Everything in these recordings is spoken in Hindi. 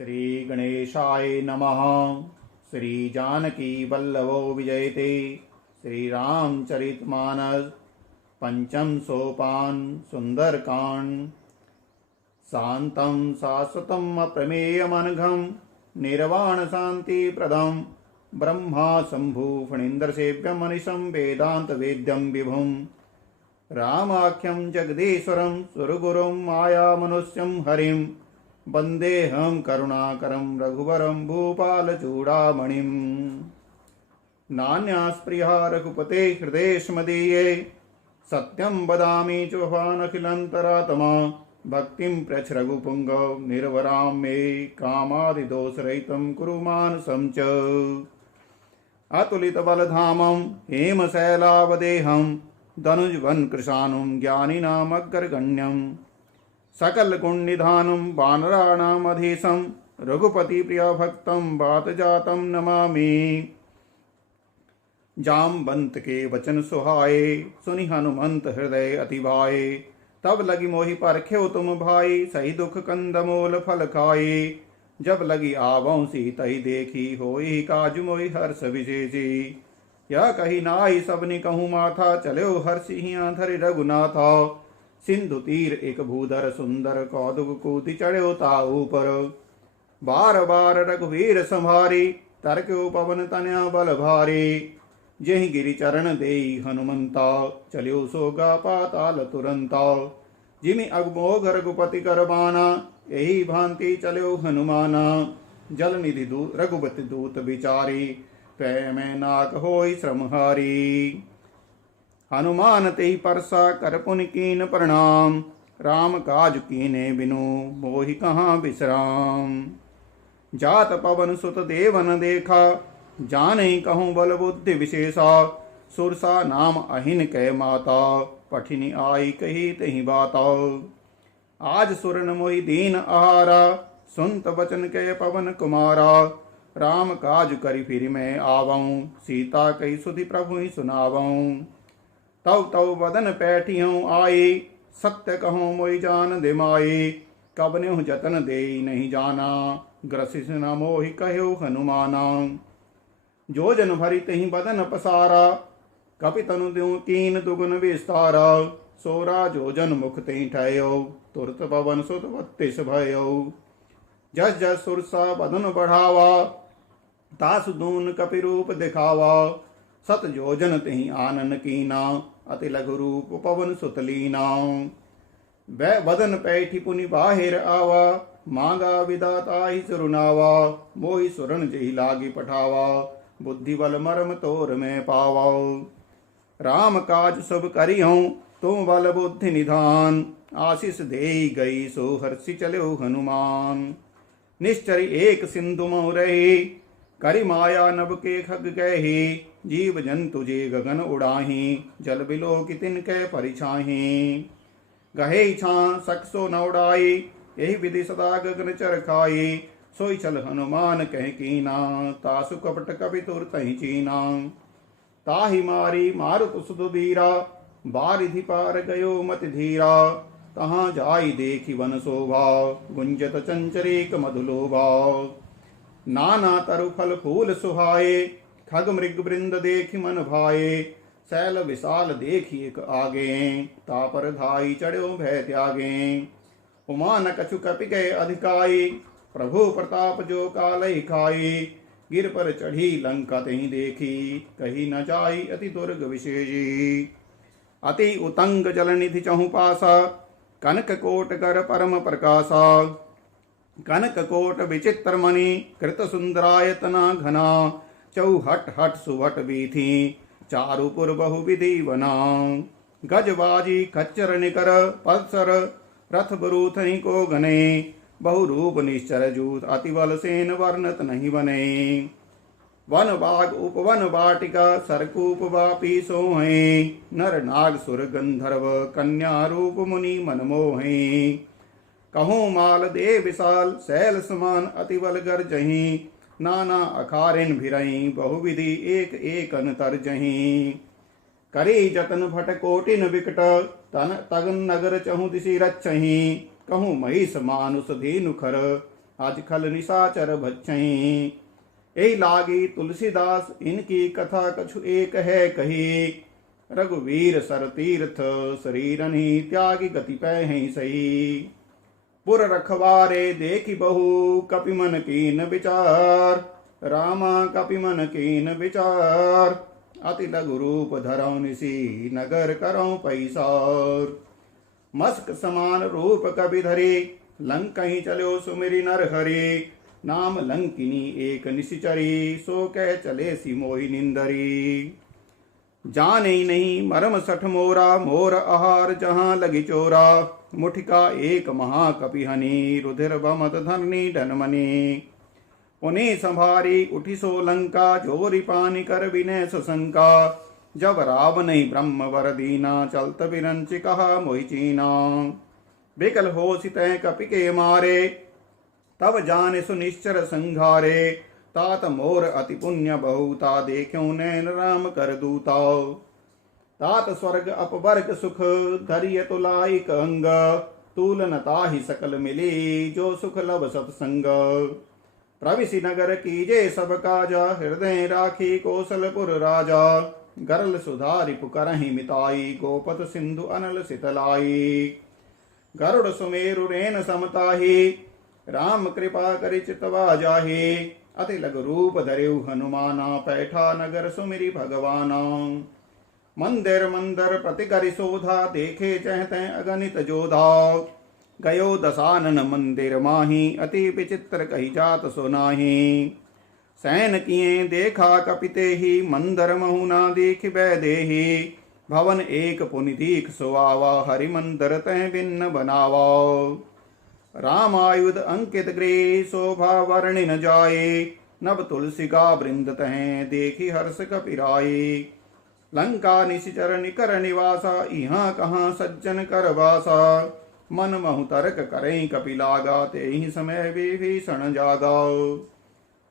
श्री गणेशाय नमः। श्री जानकी वल्लभो विजयते। श्री रामचरितमानस पंचम सोपान सुंदरकांड। शांतं शाश्वतम् अप्रमेयमनघं निर्वाण शांति प्रदं ब्रह्मा शंभु फणीन्द्र सेव्यम मनीषं वेदांत वेद्यं विभुं रामाख्यं जगदीश्वरं सुरगुरुं माया मनुष्यं हरिं वन्देऽहं करुणाकरं रघुवरं भूपालचूडामणिं। नान्यास्पृहा रघुपते हृदयेष्मदीये सत्यं वदामि चोहानखिलन्तरात्मा भक्तिं प्रच रघुपुङ्गव निर्वरां मे कामादिदोषरहितं कुरु मानसं च। अतुलितबलधामं हेमशैलावदेहं धनुजवनकृशानुं ज्ञानिनामग्रगण्यं सकलगुणनिधानं वानराणामधीशं रघुपतिप्रियभक्तं वातजातं नमामि। जाम्बंत के वचन सुहाए सुनि हनुमंत हृदय अतिभाए। तब लगी मोहि परख्यो तुम भाई सही दुख कंदमूल फल खाए। जब लगी आवों सीतहि देखी होई काजु मोहि हर्ष विशेषी। यह कही नाई सबनि कहूँ माथा चलो हर्षिहिया धरि रघुनाथा। सिंधु तीर एक भूधर सुंदर कौतुक कूति चढ़ो ताऊ पर। बार बार रघुवीर संभारी तरक्यो पवन तनया बल भारी। जेहि गिरि चरण देई हनुमंता चलियो सोगा पाताल तुरंता। जिमि अगमोघ रघुपति कर बाना यही भांति चलियो हनुमाना। जल निधि रघुपति दूत विचारी पै में नाक होई श्रमहारी। हनुमान तेहि परसा कर पुनि कीन प्रणाम। राम काज कीने बिनु मोहि कहाँ विश्राम। जात पवन सुत देवन देखा जाने कहूँ बल बुद्धि विशेषा। सुरसा नाम अहिन कै माता पठिनी आई कही तही बाता। आज सुरन मोहि दीन आहारा सुनत वचन कै पवन कुमारा। राम काज करि फिर मैं आवऊँ सीता कही सुधि प्रभु ही सुनावऊँ। तव तव वदन पैठियों आए सत्य कहूँ मोहि जान दिमाए। कबन्यु जतन दे नहीं जाना ग्रसिस न मोहि कहो हनुमाना। जो जन भरी तही बदन पसारा कपि तनु द्यों कीन दुगुन विस्तारा। सोरा जो जन मुख तही ठयो तुरत पवन सुत बत्तीस भयो। जस जस सुरसा बदन बढ़ावा तासु दून कपि रूप दिखावा। सत जोजन तही आनन कीना अति लघु रूप पवन सुतलीना। वै वदन पैठी पुनि बाहिर आवा मांगा विदाता ही सुरनावा। मोहि सुरन जही लागी पठावा बुद्धि बल मरम तोर में पावाओ। राम काज सब करिहूँ तुम बल बुद्धि निधान। आशीष देई गई सो हर्षि चलो हनुमान। निश्चरी एक सिंधु मऊ रही करि माया नभ के खग कही। जीव जंतु जे गगन उड़ाही जल बिलो कि तिनकै परिछाही। गहे छां सकसो न उड़ाई यही विधि सदा गगन चर खाई। सोई चल हनुमान कह कीना तासु कपट कपि तुर तहि चीना। ताहि मारी मारुत सुधबीरा बारिधि पार गयो मति धीरा। तहाँ जाई देखी वन शोभा गुंजत चंचरीक मधुलोभा। नाना तरु फल फूल सुहाए खग मृग वृंद देखि मन भाए। शैल विशाल देखि एक आगे तापर धाई चढ़ो भय त्यागे। उमा न कछु कपि गए अधिकाई प्रभु प्रताप जो कालहि खाई। गिर पर चढ़ी लंका तही देखी कही न जाई अति दुर्ग विशेषी। अति उतंग जल निधि चहु पासा कनक कोट कर परम प्रकाशा। कनक कोट विचित्र मणि कृत सुंदरायतना घना। चौहट हट सुभट बीथी चारुपुर बहुविधि वना। गजबाजी खच्चर निकर पल्सर रथ बरूथनी को गने। बहुरूप निश्चर जूत अति बल सेन वर्णत नहीं बने। वन बाग उपवन वाटिका सरकूप वापी सोहे। नर नाग सुर गंधर्व कन्या रूप मुनि मन मोहे। कहूँ माल दे विशाल शैल समान अति बल गर्जही। नाना अखारिन भिरई बहुविधि एक एक अंतर जही। करी जतन भट कोटिन विकट तन तगन नगर चहु दिशि रक्षहि। कहूँ महिष मानुष धेनु खर आज खल निशाचर भक्षई। यही लागी तुलसीदास इनकी कथा कछु एक है कही। रघुवीर सर तीर्थ शरीरनि त्यागी गति पै हैं सही। पुर रखवारे देखी बहु कपि मन कीन विचार। रामा कपि मन कीन विचार। अति लघु रूप धरौ निसी नगर करौ पैसार। मस्क समान रूप कबि धरे लंकहि चलो सुमिरि नर हरे। नाम लंकिनी एक निशिचरी सो कह चले सी मोहि निंदरी। जाने नहीं मरम सठ मोरा मोर आहार जहां लगी चोरा। मुठिका एक महाकपि हनि रुधिर बमत धरनी धनमनि। उन्हें संभारी उठी सो लंका जोरी पानी कर विनय सशंका। जब रावण ब्रह्म वर दीना चलत बिरंच कहा मोहि चीना। बिकल हो सितै कपि के मारे तब जाने सुनिश्चर संघारे। तात मोर अति पुण्य बहुता देखो नैन राम कर दूता। तात स्वर्ग अपवर्ग सुख धरिय तुलाइक अंग। तूलन ताहि सकल मिली जो सुख लब सत्संग। प्रविशि नगर कीजे सब काजा हृदय राखी कौशलपुर राजा। गरल सुधारि पुकरहि मिताई गोपत सिंधु अनल सितलाई। गरुड़ सुमेरु रेन समताहि राम कृपा करि चितवा जाहि। अति लघु रूप धरेउ हनुमाना पैठा नगर सुमिरि भगवाना। मंदिर मंदर प्रति करि शोधा देखे चहते अगणित जोधा। गयो दशानन मंदिर माही अति विचित्र कही जात सुनाही। सैन किए देखा कपिते ही मंदर महुना दीख बैदेही। भवन एक पुनि दीख सुआवा हरि मंदर तह भिन्न बनावा। रामायुध अंकित गृह शोभा वर्णि न जाए। नव तुलसिका वृंद तह देखी हर्ष कपिराए। लंका निशिचर निकर निवासा यहाँ कहाँ सज्जन कर वासा। मन महु तर्क करें कपि लागा तेहि समय विभीषण जागा।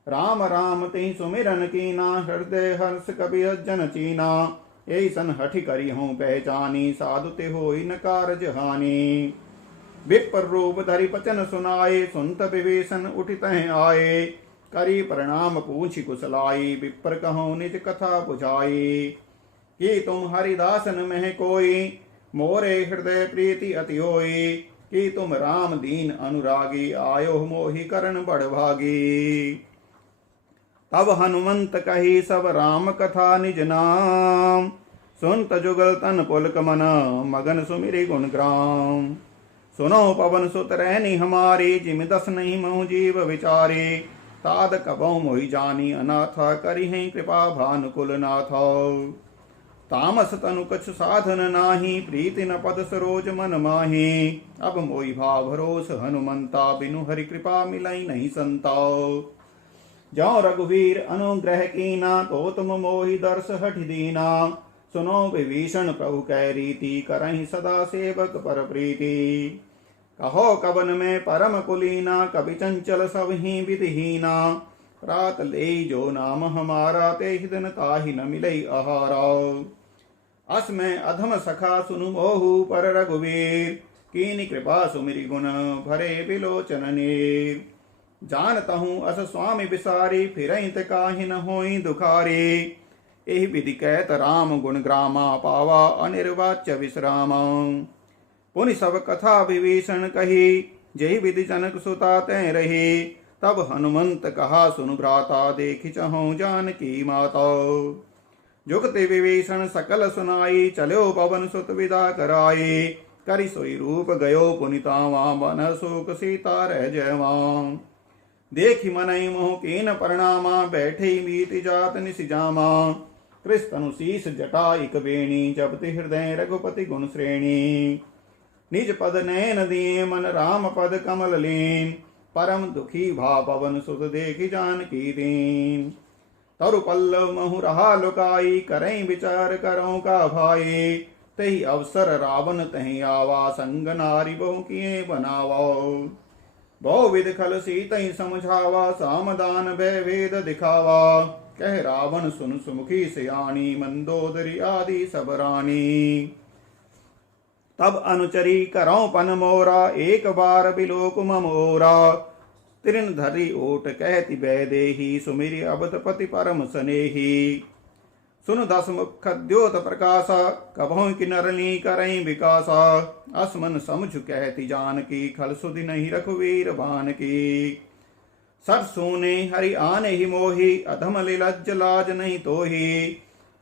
राम राम तेहि सुमिरन कीना हृदय हर्ष कपि अज्जन चीना। यही सन हठि करी हूँ पहचानी साधु ते होई न कारज हानि। विप्र रूप धरि पचन सुनाए सुनत विभीषण उठित आए। करी प्रणाम पूछि कुशलाई विप्र कहो निज कथा बुझाई। कि तुम हरिदासन में कोई मोरे हृदय प्रीति अति होई। कि तुम राम दीन अनुरागी आयो मोहि करण बड़भागी। तब हनुमंत कही सब राम कथा निज नाम। सुनत जुगल तन पुलक मन मगन सुमिरि गुण ग्राम। सुनो पवन सुत रहनी हमारी जिम दस नहीं महु जीव विचारे। ताद कबौ मोहि जानी अनाथा करी हैं कृपा भानुकुल नाथ। तामस तनु कछु साधन नाही प्रीति न पद सरोज मन माही। अब मोहि भाव भरोस हनुमंता बिनु हरि कृपा मिलई नहीं संता। जो रघुवीर अनुग्रह कीना तो तुम मोहि दर्श हठि दीना। सुनो विभीषण प्रभु कै रीति करहि सदा सेवक पर प्रीति। कहो कवन में परम कुलीना कवि चंचल सब ही विधिहीना। रात ले जो नाम हमारा ते दिन ताहि न मिलई आहारा। अस में अधम सखा सुनु मोहु पर रघुवीर। कीनी कृपा सुमिरि गुण भरे बिलोचन नीर। जानता हूँ अस स्वामी बिसारी फिरहित काहि न होई दुखारी। एहि विधि कहत राम गुण ग्रामा पावा अनिर्वाच्य विश्रामा। पुनि सब कथा विभीषण कही जय विधि जनक सुता तै रही। तब हनुमंत कहा सुनु भ्राता देखि चहु जानकी माता। जुगति विभीषण सकल सुनाई चलो पवन सुत विदा कराई। करि सोई रूप गयो पुनितावा मन शोक सीता रह जयवा। देखि मनई मोह कीन परिणामा बैठे बीति जात निसिजामा। कृष्ण शीस जटा इक बेणी जपति हृदय रघुपति गुण श्रेणी। निज पद नयन दिए मन राम पद कमल लीन। परम दुखी भा पवन सुत देखि जानकी दीन। तरु पल्लव महु रहा लुकाई करई विचार करो का भाई। तही अवसर रावण तही आवा संग नारी बहु किए बनावा। बहु विध खल सीतई समझावा सामदान भय वेद दिखावा। कह रावण सुन सुमुखी सियाणी मंदोदरी आदि सब रानी। तब अनुचरी करौ पन मोरा एक बार बिलोक ममोरा। तिरिन धरी ओट कहति वैदेही सुमिरि अवधपति परम स्नेही। सुन दस मुख द्योत प्रकाशा कभों की नरली करई विकासा। असमन समझु कहति जानकी खल सुधि नहीं रघुवीर बान की। सर सोने हरि आने ही मोही अधम लिलज्ज लाज नहीं तोही।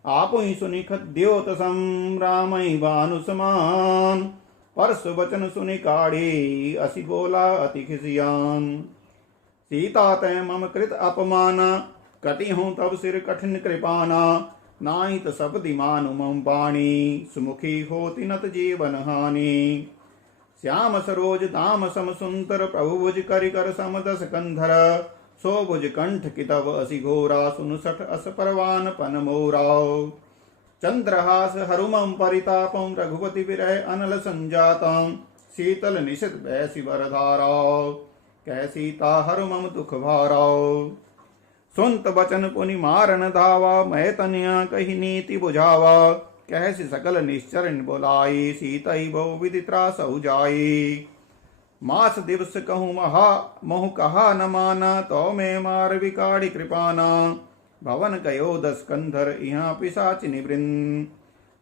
आपु ही सुनि खद्योत सम रामई भानु समान। परस वचन सुनि काढ़ी असि बोला अति खिसियान। सीता तै मम कृत अपमाना कटि हूँ तब सिर कठिन कृपाना। नाहित सपदि मानु मम बाणी सुमुखी होति नत जीवन हानि। श्याम सरोज धाम सम सुंदर प्रभु भुज करि कर सम दस कंधर। सो भुज कंठ कितव असि घोरा सुन सठ अस परवान पन मोरा। चंद्रहास हरुमं परितापं रघुपति विरह अनल संजातं। शीतल निशित बैसी वरधारा कह सीता हरुमं दुख भारा। सुनत बचन पुनि मारन धावा मैं तनिया कही नीति बुझावा। कहसि सकल निश्चरण बोलाई सीतई बहु विधि त्रासहु जाई। मास दिवस कहूँ महा मोह कहा न माना तो मैं मार विकाड़ी कृपाना। भवन कयो दस कंधर यहाँ पिशाचिनी वृंद।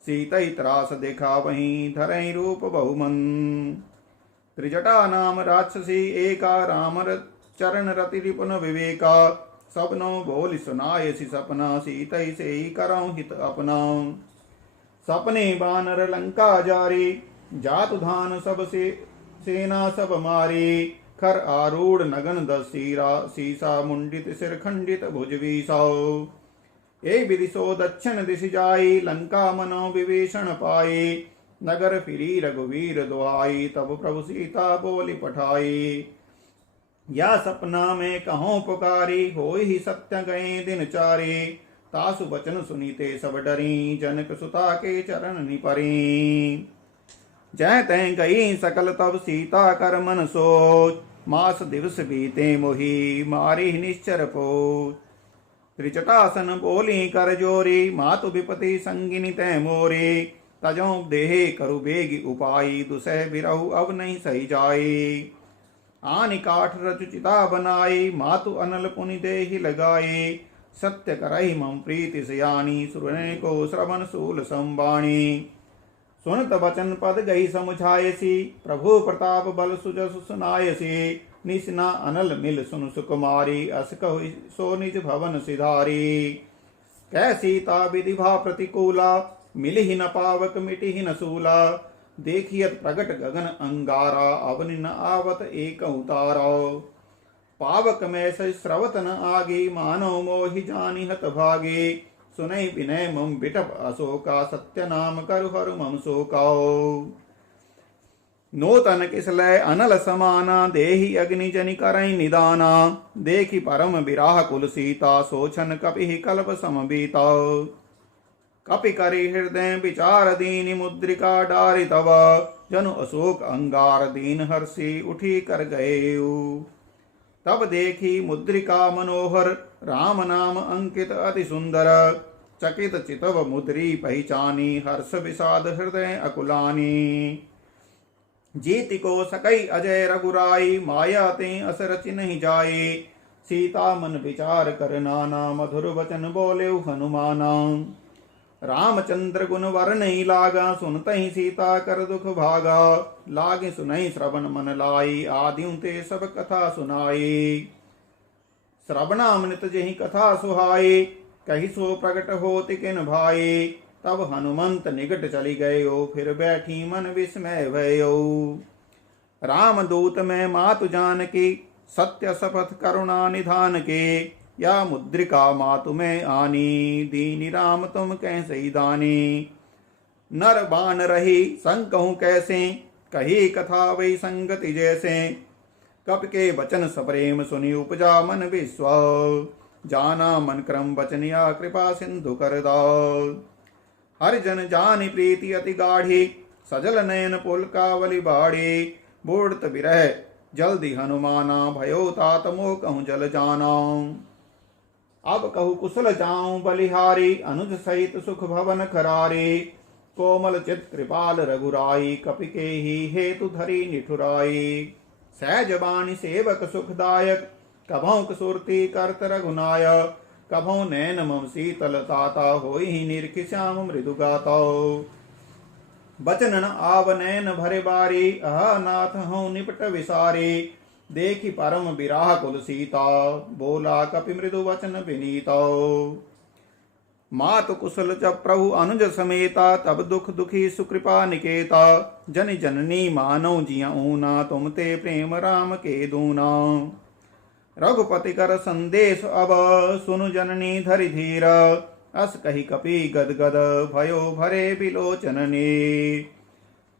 सीतई त्रास देखा वहीं धरई रूप बहुमन। त्रिजटा नाम राक्षसी एका राम चरण रति रिपुन विवेका। सबनो बोल सुनायसि सपना सीतई से ही करऊं हित अपना। सपने बानर लंका जारी जातु धान सब से सेना सब मारी। खर आरूढ़ नगन दस सीसा मुंडित सिर खंडित भुज वीसाओ। ए विदिशो दक्षिण दिश जाई लंका मनो विभीषण पाई। नगर फिरी रघुवीर दुआई तब प्रभु सीता बोली पठाई। या सपना में कहों पुकारी होई ही सत्य गए दिन चारे। तासु वचन सुनीते सब डरी जनक सुता के चरण निपरी। जय तै गई सकल तब सीता कर मन सोच। मास दिवस बीते मोही मारी निश्चर पोच। त्रिजटासन बोली कर जोरी मातु विपति संगिनी तै मोरी। तजों देहे करु बेगी उपाई दुसह बिरहु अब नहीं सही जाई। आनि काठ रचुचिता बनाई मातु अनल पुनि देहि लगाई। सत्य करहि मम प्रीति सयानी सुरने को श्रवण सूल संबाणी। सुनत वचन पद गई समुझायसी प्रभु प्रताप बल सुजस सुनायसी। निस्ना अनल मिल सुन सुकुमारी अस कहु सो निज भवन सिधारी। कह सीता विधि भा प्रतिकूला मिल ही न पावक मिटि ही न सूला। देखियत प्रगट गगन अंगारा अवनि न आवत एक उतारा। पावक में से स्रवत न आगे मानव मोहि जानि हत भागे। सुनई विनय मम बिटप अशोका सत्य नाम करु हरु मम शोकाओ। नूतन किसलय अनल समाना देहि अग्नि जनि करई निदाना। देखि परम विराह कुल सीता सोछन कपि कल्प समबीता। कपि करि हृदय विचार दीनि मुद्रिका डारि तव। जनु अशोक अंगार दीन हर्षि उठी कर गए। तब देखी मुद्रिका मनोहर राम नाम अंकित अति सुंदर। चकित चितव मुद्री पहचानी हर्ष विषाद हृदय अकुलानी। जीति को सकई अजय रघुराई माया ते अस रचि नहीं जाए। सीता मन विचार कर नाना मधुर वचन बोले हनुमाना। रामचंद्र गुण वर नहीं लागा सुनत ही सीता कर दुख भागा। लागे सुनई श्रवण मन लाई आदियों ते सब कथा सुनाई। श्रवणामृत जहि कथा सुहाई कही सो प्रकट होति किन भाई। तब हनुमंत निकट चली गयो फिर बैठी मन विस्मय भयो। राम दूत में मातु जानकी सत्य शपथ करुणा निधान के। या मुद्रिका मातु में आनी दीनी राम तुम कैसे दानी। नर बान रही संग कहूँ कैसे कही कथा वही संगति जैसे। कप के वचन सप्रेम सुनी उपजा मन विश्वास। जाना मन क्रम वचनिया कृपा सिंधु कर दाओ। हर जन जानी प्रीति अति गाढ़ी सजल नयन पुलकावली बाड़ी। बूढ़त विरह जल्दी हनुमाना भयो तात मोह कहूँ जल जाना। अब कहु कुशल जाऊं बलिहारी अनुज सहित सुख भवन खरारे। कोमल चित कृपाल रघुराई कपि के ही हेतु धरी निठुराई। सहज बाणी सेवक सुखदायक, कभौ सुरती करत रघुनाय। कभौ नैन मम शीतल ताता, होई निरखि श्याम मृदु गाता। बचन न आव नैन भरे बारी, अह नाथ हूँ निपट विसारे। देखि परम बिराह कुल सीता, बोला कपि मृदु वचन विनीता। मातु कुशल जब प्रभु अनुज समेता, तब दुख दुखी सुकृपा निकेता। जन जननी मानव जिया ऊना, तुम ते प्रेम राम के दूना। रघुपति कर संदेश अब, सुनु जननी धरि धीर। अस कही कपि गद गद, भयो भरे बिलोचन ने।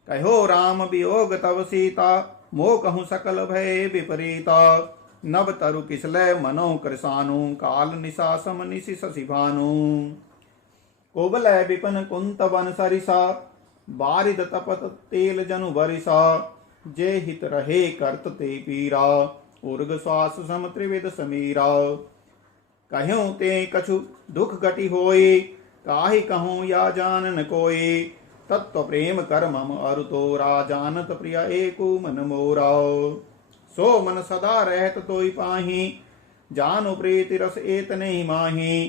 कहो राम वियोग तव सीता, मोह कहूँ सकल भय विपरीता। नभ तरु किसलय मनो कृसानु, काल निशा सम निशि शशि भानु। कोबलय विपन कुंत वन सरिसा, बारिद तपत तेल जनु बरिसा। जे हित रहे करत ते पीरा, उर्ग श्वास सम त्रिविध समीरा। कह्यों ते कछु दुख घटी होई, काहि कहूँ या जानन कोई। तत्व प्रेम कर मम अरु तोरा, जानत प्रिय एकु मन मोरा। सो मन सदा रहत तोई पाही, जानु प्रीति रस एत नहीं माही।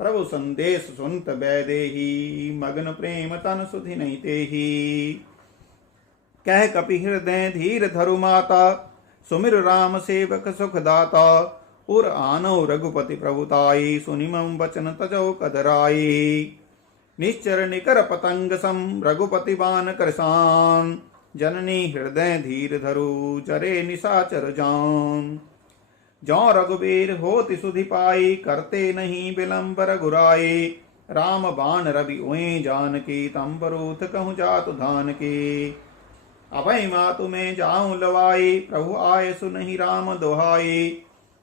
प्रभु संदेश सुनत बैदेही, मगन प्रेम तन सुधि नहीं तेही। कह कपि हृदय धीर धरु माता, सुमिर राम सेवक सुख दाता। उर आनौ रघुपति प्रभुताई, सुनि मम वचन तजौ कदराई। निश्चर निकर पतंग सम, रघुपति बान करसान। जननी हृदय धीर धरु, चरे निशाचर जान। जौ रघुबीर होति सुधि पाई, करते नहीं विलंब रघुराई। राम बाण रवि उए जानकी, तंबरूथ कहूँ जातु धान की। अभय मातु में जाऊं लवाई, प्रभु आय सुनहि राम दोहाई।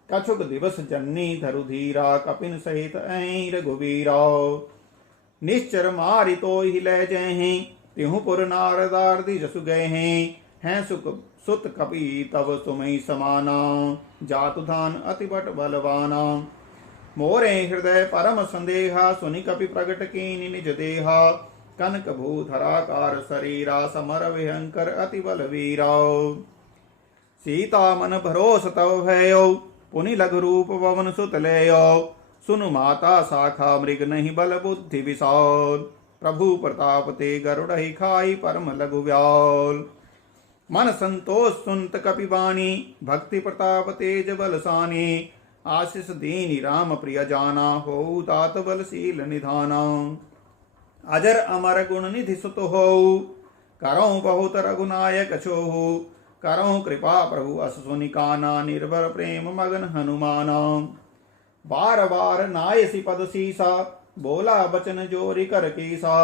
कछुक दिवस जननी धरु धीरा, कपिन सहित ऐ रघुबीरा। निश्चर मारि तो ही लै जहि, तिहु पुर नारदार्दि जसु गए हैं। सुख सुत कपि तब तुम्हें समाना, जातु धान अति बट बलवाना। मोरे हृदय परम संदेहा, सुनि कपि प्रगट कीनि निज देहा। कनक भूधराकार शरीरा, समर भयंकर अति बलवीरा। सीता मन भरोस तव भयो, पुनि लघु रूप पवन सुत लेयो। सुनु माता शाखा मृग नहीं बल बुद्धि विशाल। प्रभु प्रताप ते गरुड़ खाई, परम लघु व्याल। मन संतोष सुनत कपि बानी, भक्ति प्रताप तेज बलसानी। आशीष दीनि राम प्रिय जाना, हो तात बलशील निधाना। अजर अमर गुण निधि सुत हो, करौं बहुत रघुनायक छोहु। करौं कृपा प्रभु अस सुनि काना, निर्भर प्रेम मगन हनुमाना। बार बार नायसी पद सीसा, बोला बचन जोरि कर कीसा।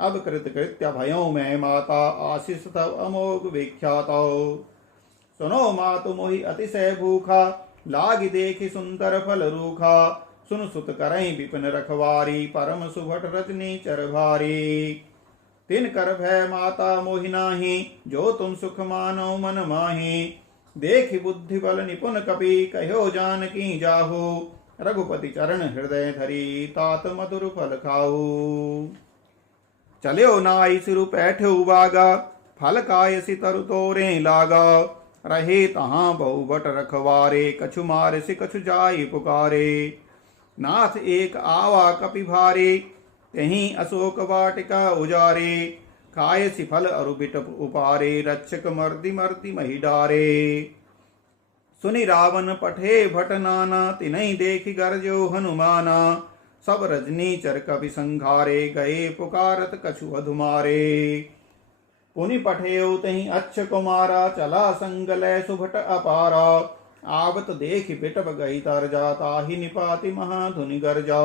अब कृत कृत्य भयो मैं माता, आशीष तव अमोघ विख्याता। सुनो मातु मोहि अतिशय भूखा, लागी देखि सुंदर फल रूखा। सुन सुत करई विपिन रखवारी, परम सुभट रजनी चर भारी। तिन कर भय माता मोहि नाही, जो तुम सुख मानो मन माही। देखि बुद्धि बल निपुन कपि, कहो जानकी जाहु। रघुपति चरण हृदय धरी, तात मधुर फल खाऊ। चल्यो नाई सिरु पैठ्यो बागा, फल कायसि तरु तोरे लागा। रहे तहाँ बहु बट रखवारे, कछु मारे से कछु जाई पुकारे। नाथ एक आवा कपि भारे, तहीं अशोक वाटिका उजारे। खायसि फल अरु बिटप उपारे, रक्षक मर्दि मर्दि महि डारे। सुनि रावण पठे भट नाना, तिनहि देखि गरजो हनुमाना। सब रजनी चर कपि संघारे, गए पुकारत कछु अधुमारे। पुनि पठेउ तहि अच्छ कुमारा, चला संग लय सुभट अपारा। आवत देखि बिटप गई तर जाता, ही निपाति महाधुनि गरजा।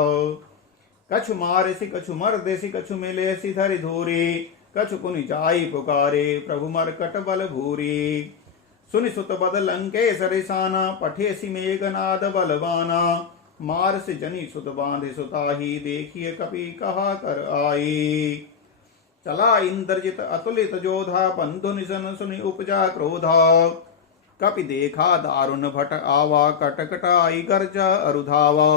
कछु मारेसि कछु मर्देसि, कछु मिलेसि धरि धूरी। कछु पुनि जाई पुकारे, प्रभु मरकट बल भूरी। सुनि सुत बद लंकेश रिसाना, पठेसि मेघनाद बलवाना। मार से जनी सुत बांधे सुताही, देखिए कपि कहा कर आई। चला इंद्रजित अतुलित जोधा, बंधु निशन सुनि उपजा क्रोधा। कपि देखा दारुण भट आवा, कटकटाई गर्जा अरुधावा।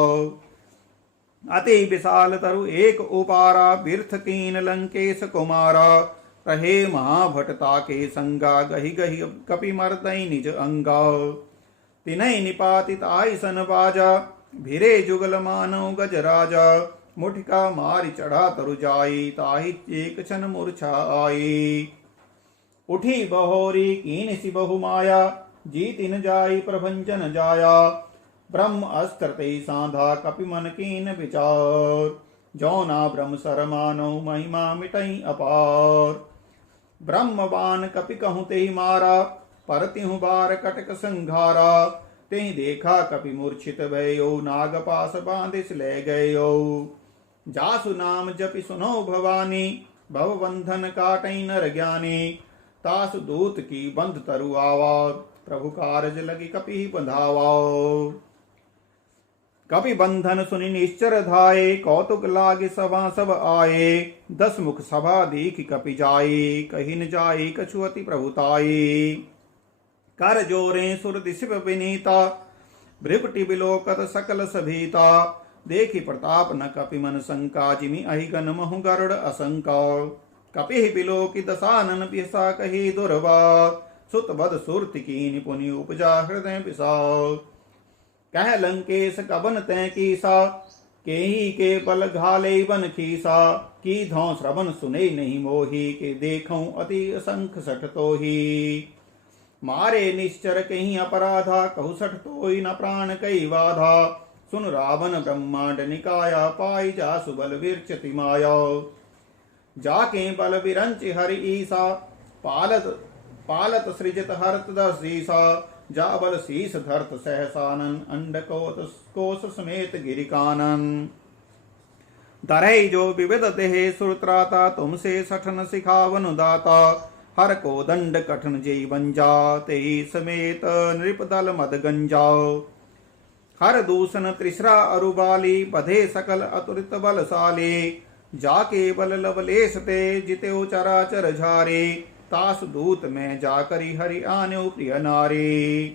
अति विशाल तरु एक उपारा, बिरथ कीन लंकेश कुमारा। रहे महाभटता के संगा गही गही कपि मर्दई निज अंगा तिनहि निपातित आई सन बाजा भिरे जुगल मानव गज राजा मुठिका मारि चढ़ा तरु जाई ताहि एक क्षण मूर्छा आई उठी बहोरी कीन सि बहु माया जीतिन जाई प्रभंजन जाया ब्रह्म अस्त्र ते साधा कपि मन कीन विचार जौना ब्रह्म सर मानो महिमा मिटई अपार ब्रह्म बान कपि कहूँ ते मारा पर तिहु बार कटक संघारा ते देखा कपि मूर्छित भयो नाग पास बांधिस ले गयो जासु नाम जपि सुनो भवानी भव बंधन काटई नर ज्ञानी तासु दूत की बंध तरु आवा प्रभु कारज लगी कपि बंधावा कपि बंधन सुनि निश्चर धाये कौतुक लागे सभा सब आए 10 मुख सभा दीख कपि जाई कही न जाई कछु अति प्रभुताई कर जोरे सुर दिशिव विनीता भृगुटि बिलोकत सकल सभीता देखी प्रताप न कपि मन शंका जिमि अहिगन महु गरुड़ असंका कपि बिलोकि दसानन पिसा कही दुर्बात सुत बद सुरति कीनि पुनि उपजा हृदय विषाद कह लंकेश कबन तै कीसा केही के बल घाले बन खीसा की धौ श्रवण सुने नहीं मोही के देखूं अति असंख सठ तो ही मारे निश्चर कहीं अपराधा कहु सठ तो ही न प्राण कई बाधा सुन रावण ब्रह्मांड निकाया पाई जा सुबल विरचति माया जाके बल विरंच हरि ईसा पालत सृजत हरत दशीसा जा बल शीस धरत सहसानन अंडकोश समेत गिरिकानन धरई जो विविध देहे सुरत्राता तुमसे सठन सिखावन दाता हर को दंड कठन जय बंजा ते समेत नृपदल मद गंजाओ हर दूषण त्रिश्रा अरुबाली बधे सकल अतुरित बलशाली जाके बल लवलेश ते जिते चराचर झारे तास दूत में जाकरी हरि आन्यो प्रिय नारी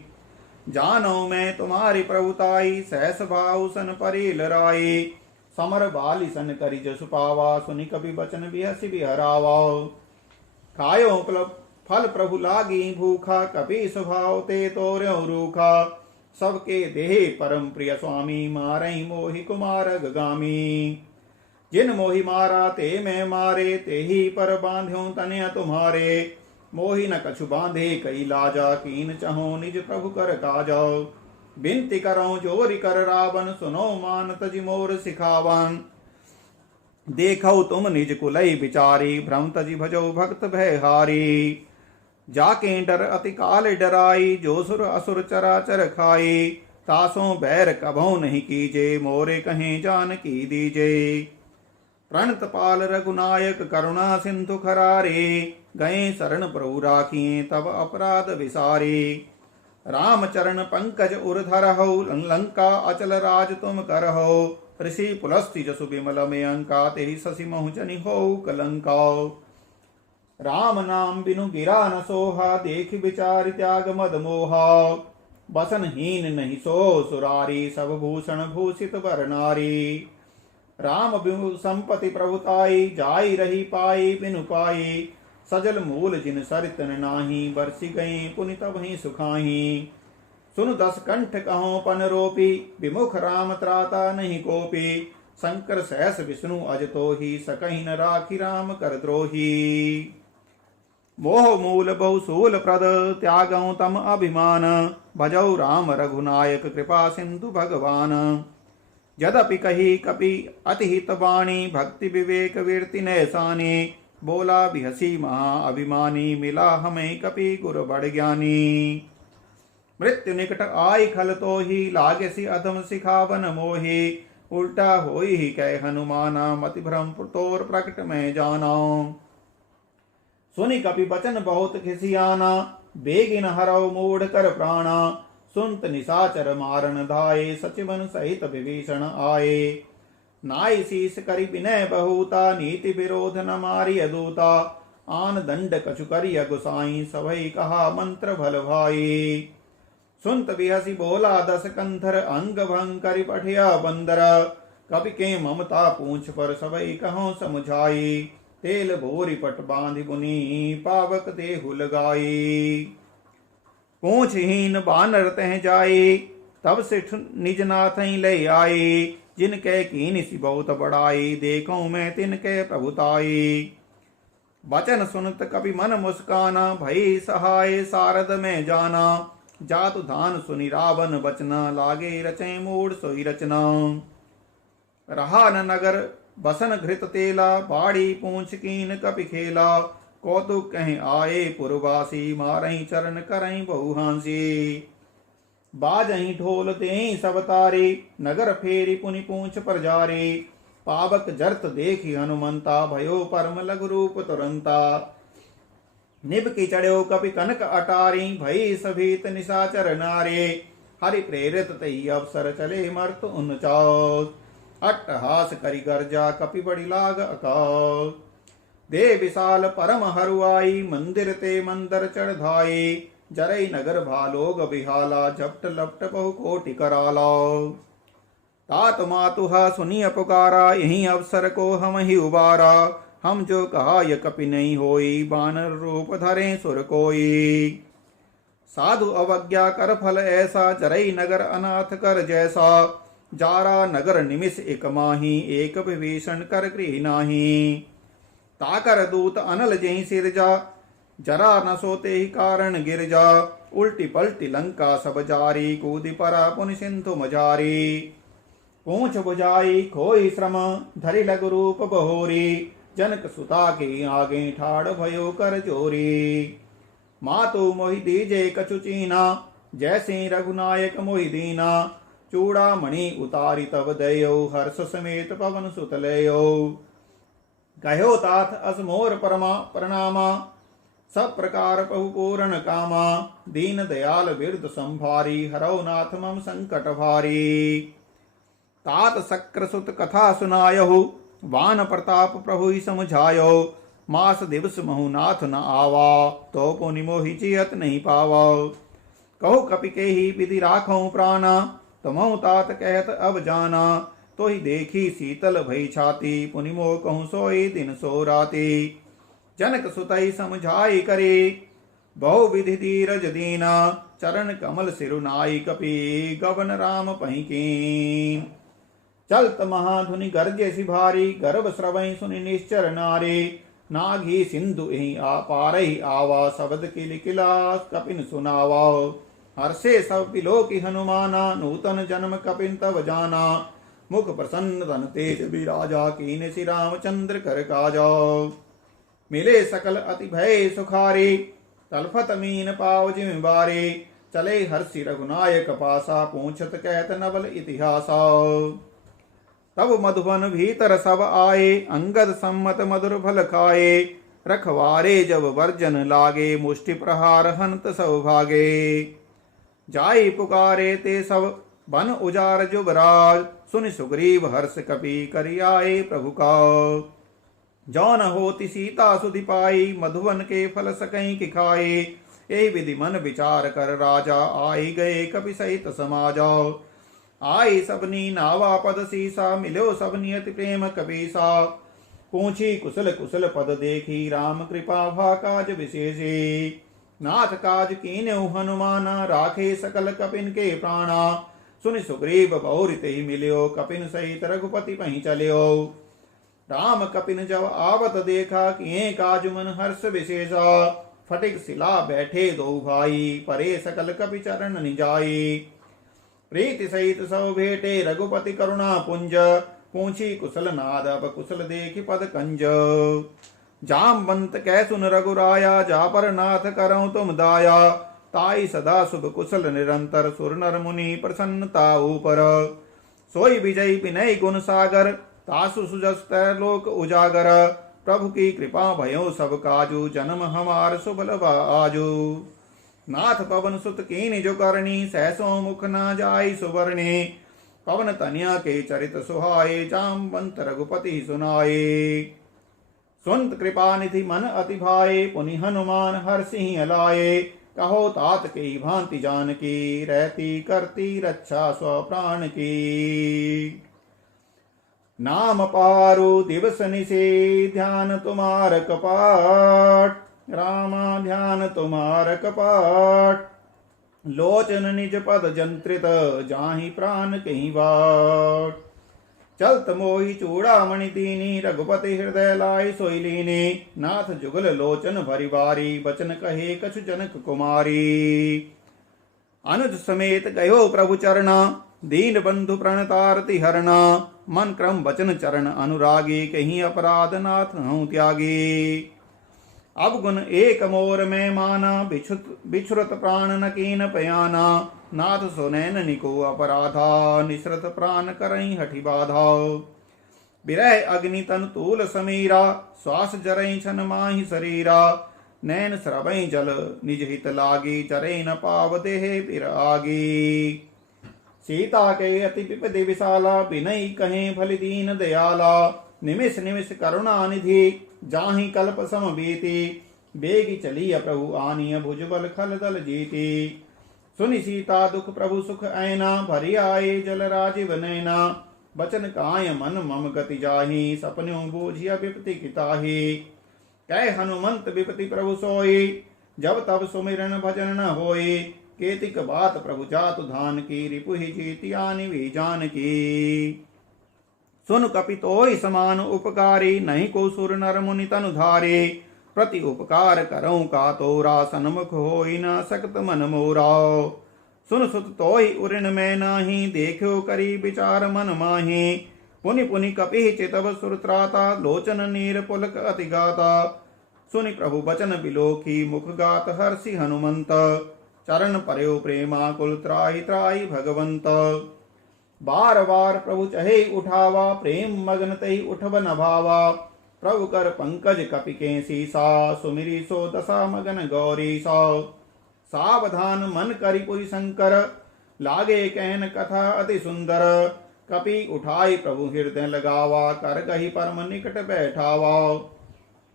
जानो मैं तुम्हारी प्रभुताई सहस भाव सन परी लराई समर बाली सन करी जसु पावा सुनि कभी बचन बिहसी बिहरावा खायो फल प्रभु लागी भूखा कभी स्वभाव ते तोर्यो रूखा सबके देहे परम प्रिय स्वामी मारई मोहि कुमार गगामी जिन मोहि मारा ते मैं मारे ते ही पर बांध्यो तनय तुम्हारे मोहि न कछु बांधे कई लाजा कीन चहो निज प्रभु कर काजा बिनती करो जोरि कर रावण सुनो मान तजि मोर सिखावन देखो तुम निज कुलई बिचारी भ्रम तजि भजो भक्त भय हारी जाके डर अति काल डराई जो सुर असुर चराचर खाई तासों बैर कभो नहीं कीजे मोरे कहीं जान की दीजे प्रणत पाल रघुनायक करुणा सिंधु खरारे गए शरण प्रभु राखिए तब अपराध विसारे राम चरण पंकज उर्धर हो लंका अचल राज तुम कर हो ऋषि पुलस्ति जसु विमल में अंका तेहि शशि महु जनि हो कलंका राम नाम बिनु गिरा न सोहा देख विचार त्याग मद मोहा बसन हीन नहीं सो सुरारी सब भूषण भूषित वर नारी राम बिनु संपति प्रभुताई जाई रही पाई बिनु पाई सजल मूल जिन सरितन नाही बरसी गई पुनि तब ही सुखाही सुन 10 कंठ कहो पन रोपी विमुख राम त्राता नहीं कोपी शंकर सहस विष्णु अज तो ही सकहि न राखी राम कर द्रोही मोह मूल बहुसूल प्रद त्यागौ तम अभिमान भजौ राम रघुनायक कृपा सिंधु भगवान यद्यपि कही कपि अतिहित वाणी भक्ति विवेक वीरति नैसानी बोला भी हसी महा अभिमानी मिला हमें कपि गुर बड़ ज्ञानी मृत्यु निकट आई खल तो ही लागेसी अधम सिखावन मोही उल्टा होई ही कह हनुमाना मति भ्रम तोर प्रकट में जाना सुनि कपि बचन बहुत खिसियाना बेगिन हरव मूढ़ कर प्राणा सुनत निशाचर मारन धाये सचिवन सहित विभीषण आए नाई शीस करि विनय बहुता नीति विरोध न मारिय दूता आन दंड कछु करिय गुसाई सभई कहा मंत्र भल भाई सुनत बिहसी बोला 10 कंधर अंग भंग करि पठिया बंदर कपि के ममता पूछ पर सभई कहो समुझाई तेल भोरी पट बांधि बुनी पावक देहु लगाई। पूछहीन बानर तह जाए तब सिठ निज नाथई ले आए। जिनके कीन सी बहुत बड़ाई देखूं मैं तिनके प्रभुताई। वचन सुनत कपि मन मुस्काना भई सहाय सारद में जाना। जातु धान सुनि रावण बचना लागे रचे मूड सोई रचना। रहा न नगर बसन घृत तेला बाड़ी पूछ कीन कपि खेला। कौतुक कहीं आए पुरवासी मारही चरण करही बहुहांसी। बाजही ढोल देहि सब तारे नगर फेरी पुनि पूछ पर जारे। पावक जरत देखी हनुमंता भयो परम लघु रूप तुरंता। निभ की चढ़ो कपि कनक अटारी भई सभीत निशाचर नारे। हरि प्रेरित तई अवसर चले मर्त उनचास। अट्टहास करि गर्जा कपि बड़ी लाग अकाल। दे विशाल परम हरुआई मंदिर ते मंदर चढ़ाई। जरई नगर भालोग बिहाला झपट लपट बहु कोटि कराला। तात मातुहा सुनिय पुकारा यही अवसर को हम ही उबारा। हम जो कहा यह कपि नहीं होई बानर रूप धरे सुर कोई। साधु अवज्ञा कर फल ऐसा जरई नगर अनाथ कर जैसा। जारा नगर निमिष एक माही एक विभीषण कर गृह नाही। ताकर दूत अनल जही सिरजा जरा न सोते ही कारण गिर जा। उल्टी पलटी लंका सब जारी कूदि परा पुनि सिंधु मजारी। पूछ बुझाई खोई श्रम धरि लघु रूप बहोरी। जनक सुता के आगे ठाड़ भयो कर जोरी। मातु मोहि दीजे कछु चीना जैसे रघुनायक मोहि दीना। चूड़ा मणि उतारी तब दयो हर्ष समेत पवन सुत लयो। कहो तात अस मोर परमा प्रणामा सब प्रकार पहु पूर्ण कामा। दीन दयाल बिरद संभारी हरौ नाथ मम संकट भारी। तात शक्र सुत कथा सुनायहु वान प्रताप प्रभु ही समझायो। मास दिवस महु नाथ न आवा तो पुनि मोहि जियत नहीं पावा। कहो कपि के ही विधि राखो प्राणा तमहु तात कहत अब जाना। तो ही देखी शीतल भई छाती पुनि मोह कहूँ सोई दिन सो राती। जनक सुतई समझाई करे बहु विधि धीरज दीना। चरण कमल सिरुनाई कपि गवन राम पहिकीन। चलत महाधुनि गर्जे सि भारी गर्भ स्रवई सुनि निश्चर नारी। नागी सिंधु यही पारही आवा शब्द किल किला कपिन सुनावा। हर्षे सब बिलोकी हनुमाना नूतन जन्म कपिन तब जाना। मुख प्रसन्न तन तेज विराजा कीन श्री रामचंद्र कर काजा। मिले सकल अति भय सुखारे तलफत मीन पाव जिम बारे। चले हर्षि रघुनायक पासा पूछत कहत नवल इतिहासा। तब मधुबन भीतर सब आए अंगद सम्मत मधुर फल खाए। रखवारे जब वर्जन लागे मुष्टि प्रहार हंत सब भागे। जाई पुकारे ते सब बन उजार जुबराज। सुनि सुग्रीव हर्ष कपि करि आए प्रभु का। जौन होति सीता सुधि पाई मधुवन के फल सकई कि खाए। ए विधि मन विचार कर राजा आई गए कपि सहित समाजा। आई सबनी नावा पद सीसा मिलो सब नियति प्रेम कबीसा। पूछी कुशल कुशल पद देखी राम कृपा भा काज विशेषी। नाथ काज कीन्यु हनुमाना राखे सकल कपिन के प्राणा। सुनि सुग्रीव बहुरित ही मिल्यो कपिन सहित रघुपति पही चल्यो। राम कपिन जब आवत देखा किए काज मन हर्ष विशेषा। फटिक शिला बैठे दो भाई परे सकल कपि चरण निजाई। प्रीति सहित सब भेटे रघुपति करुणा पुंज। पूछी कुशल नाद अब कुशल देखि पद कंज। जामवंत कै सुन रघुराया जा पर नाथ करऊं तुम दाया। ताई सदा शुभ कुशल निरंतर सुर नर मुनि प्रसन्नता ऊपर। सोई विजयी विनय गुण सागर तासु सुजस लोक उजागर। प्रभु की कृपा भयो सब काजू जन्म हमार सुबल आजू। नाथ पवन सुत कीन जो करनी सहसो मुख न जाई सुवर्णी। पवन तनिया के चरित सुहाए जामवंत रघुपति सुनाए। सुनत कृपा निधि मन अति भाए पुनि हनुमान हर्षि अलाए। कहो तात के भांति जान की रहती करती रक्षा स्व प्राण की। नाम पारु दिवस निशे ध्यान तुम्हार कपाट। रामा ध्यान तुम्हार कपाट। लोचन निज पद जंत्रित जाहि प्राण कहीं बाट। चलत मोहि चूड़ामणि दीनी रघुपति हृदय लाई सोई लीनी। नाथ जुगल लोचन भरी बारी बचन कहे कछु जनक कुमारी। अनुज समेत गयो प्रभु चरणा दीन बंधु प्रणतारति हरणा। मन क्रम वचन चरण अनुरागी कहीं अपराध नाथ हूँ त्यागी। अब गुण एक मोर में माना बिछुरत प्राण न कीन पयाना। नाथ सुनैन निको अपराधा निसरत प्राण करई हठि बाधा। बिरह अग्नि तन तूल समीरा श्वास जरई छन माहि शरीरा। नैन स्रवई जल निज हित लागी चरे न पाव देह पिर आगी। सीता के अति विपदि विशाला बिनई कहे फल दीन दयाला। निमिष निमिष करुणा निधि जाहि कल्प सम बीती। बेगी चली प्रभु आनिय भुजबल खल दल जीती। सुनि सीता दुख प्रभु सुख ऐना भरी आए जल राजीव नैना। बचन काय मन मम गति जाहि सपन्यों बूझिया विपति किताहि। कह हनुमंत विपति प्रभु सोई जब तब सुमिरन भजन न होई। केतिक बात प्रभु जातु धान की रिपुहि जीतियानि भी जान की। सुन कपितोहि समान उपकारी नहीं को सुर नर मुनि तनु धारे। प्रति उपकार करऊं का तोरा सन्मुख होई न सकत मन मोरा। सुन सुत तोहि उऋण में नाही देखो करी विचार मन माही। पुनि पुनि कपि चितव सुरत्राता लोचन नीर पुलक अति गाता। सुनि प्रभु बचन बिलोकी मुख गात हर्षि हनुमंत। चरण पर्यो प्रेमा कुल त्राहि त्राहि भगवंत। बार बार प्रभु चहे उठावा प्रेम मगन तहि उठब न भावा। प्रभु कर पंकज कपि के सीसा सुमिरी सो दशा मगन गौरी सा। सावधान मन करि पुरि शंकर लागे कहन कथा अति सुंदर। कपि उठाई प्रभु हृदय लगावा कर गही परम निकट बैठावा।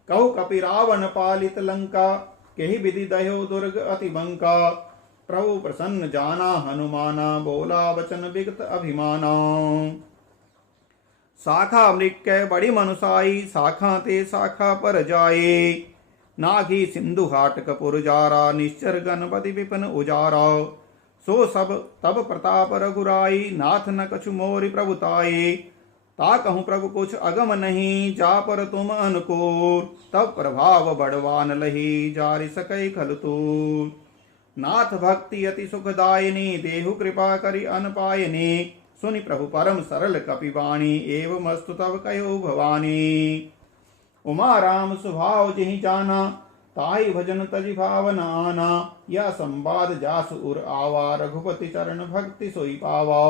कहु कपि रावण पालित लंका केहि विधि दह्यो दुर्ग अति बंका। प्रभु प्रसन्न जाना हनुमाना बोला वचन विगत अभिमाना। शाखा मृक्य बड़ी मनुसाई शाखा ते शाखा पर जाए। नाघी सिंधु हाटक पुर जारा निश्चर गणपति विपिन उजारा। सो सब तब प्रताप रघुराई नाथ न कछु मोरि प्रभुताई। ता कहूँ प्रभु कुछ अगम नहीं जा पर तुम अनुकूल। तब प्रभाव बढ़वान लही जारि सकै खल तूल। नाथ भक्ति अति सुखदायिनी देहु कृपा करि अनपायनी। सुनि प्रभु परम सरल कपिवाणी एवं अस्तु तब कयो भवानी। उमा राम स्वभाव जिहि जाना ताहि भजन तजि भावन आना। या संवाद जासु उर आवा रघुपति चरण भक्ति सोई पावा।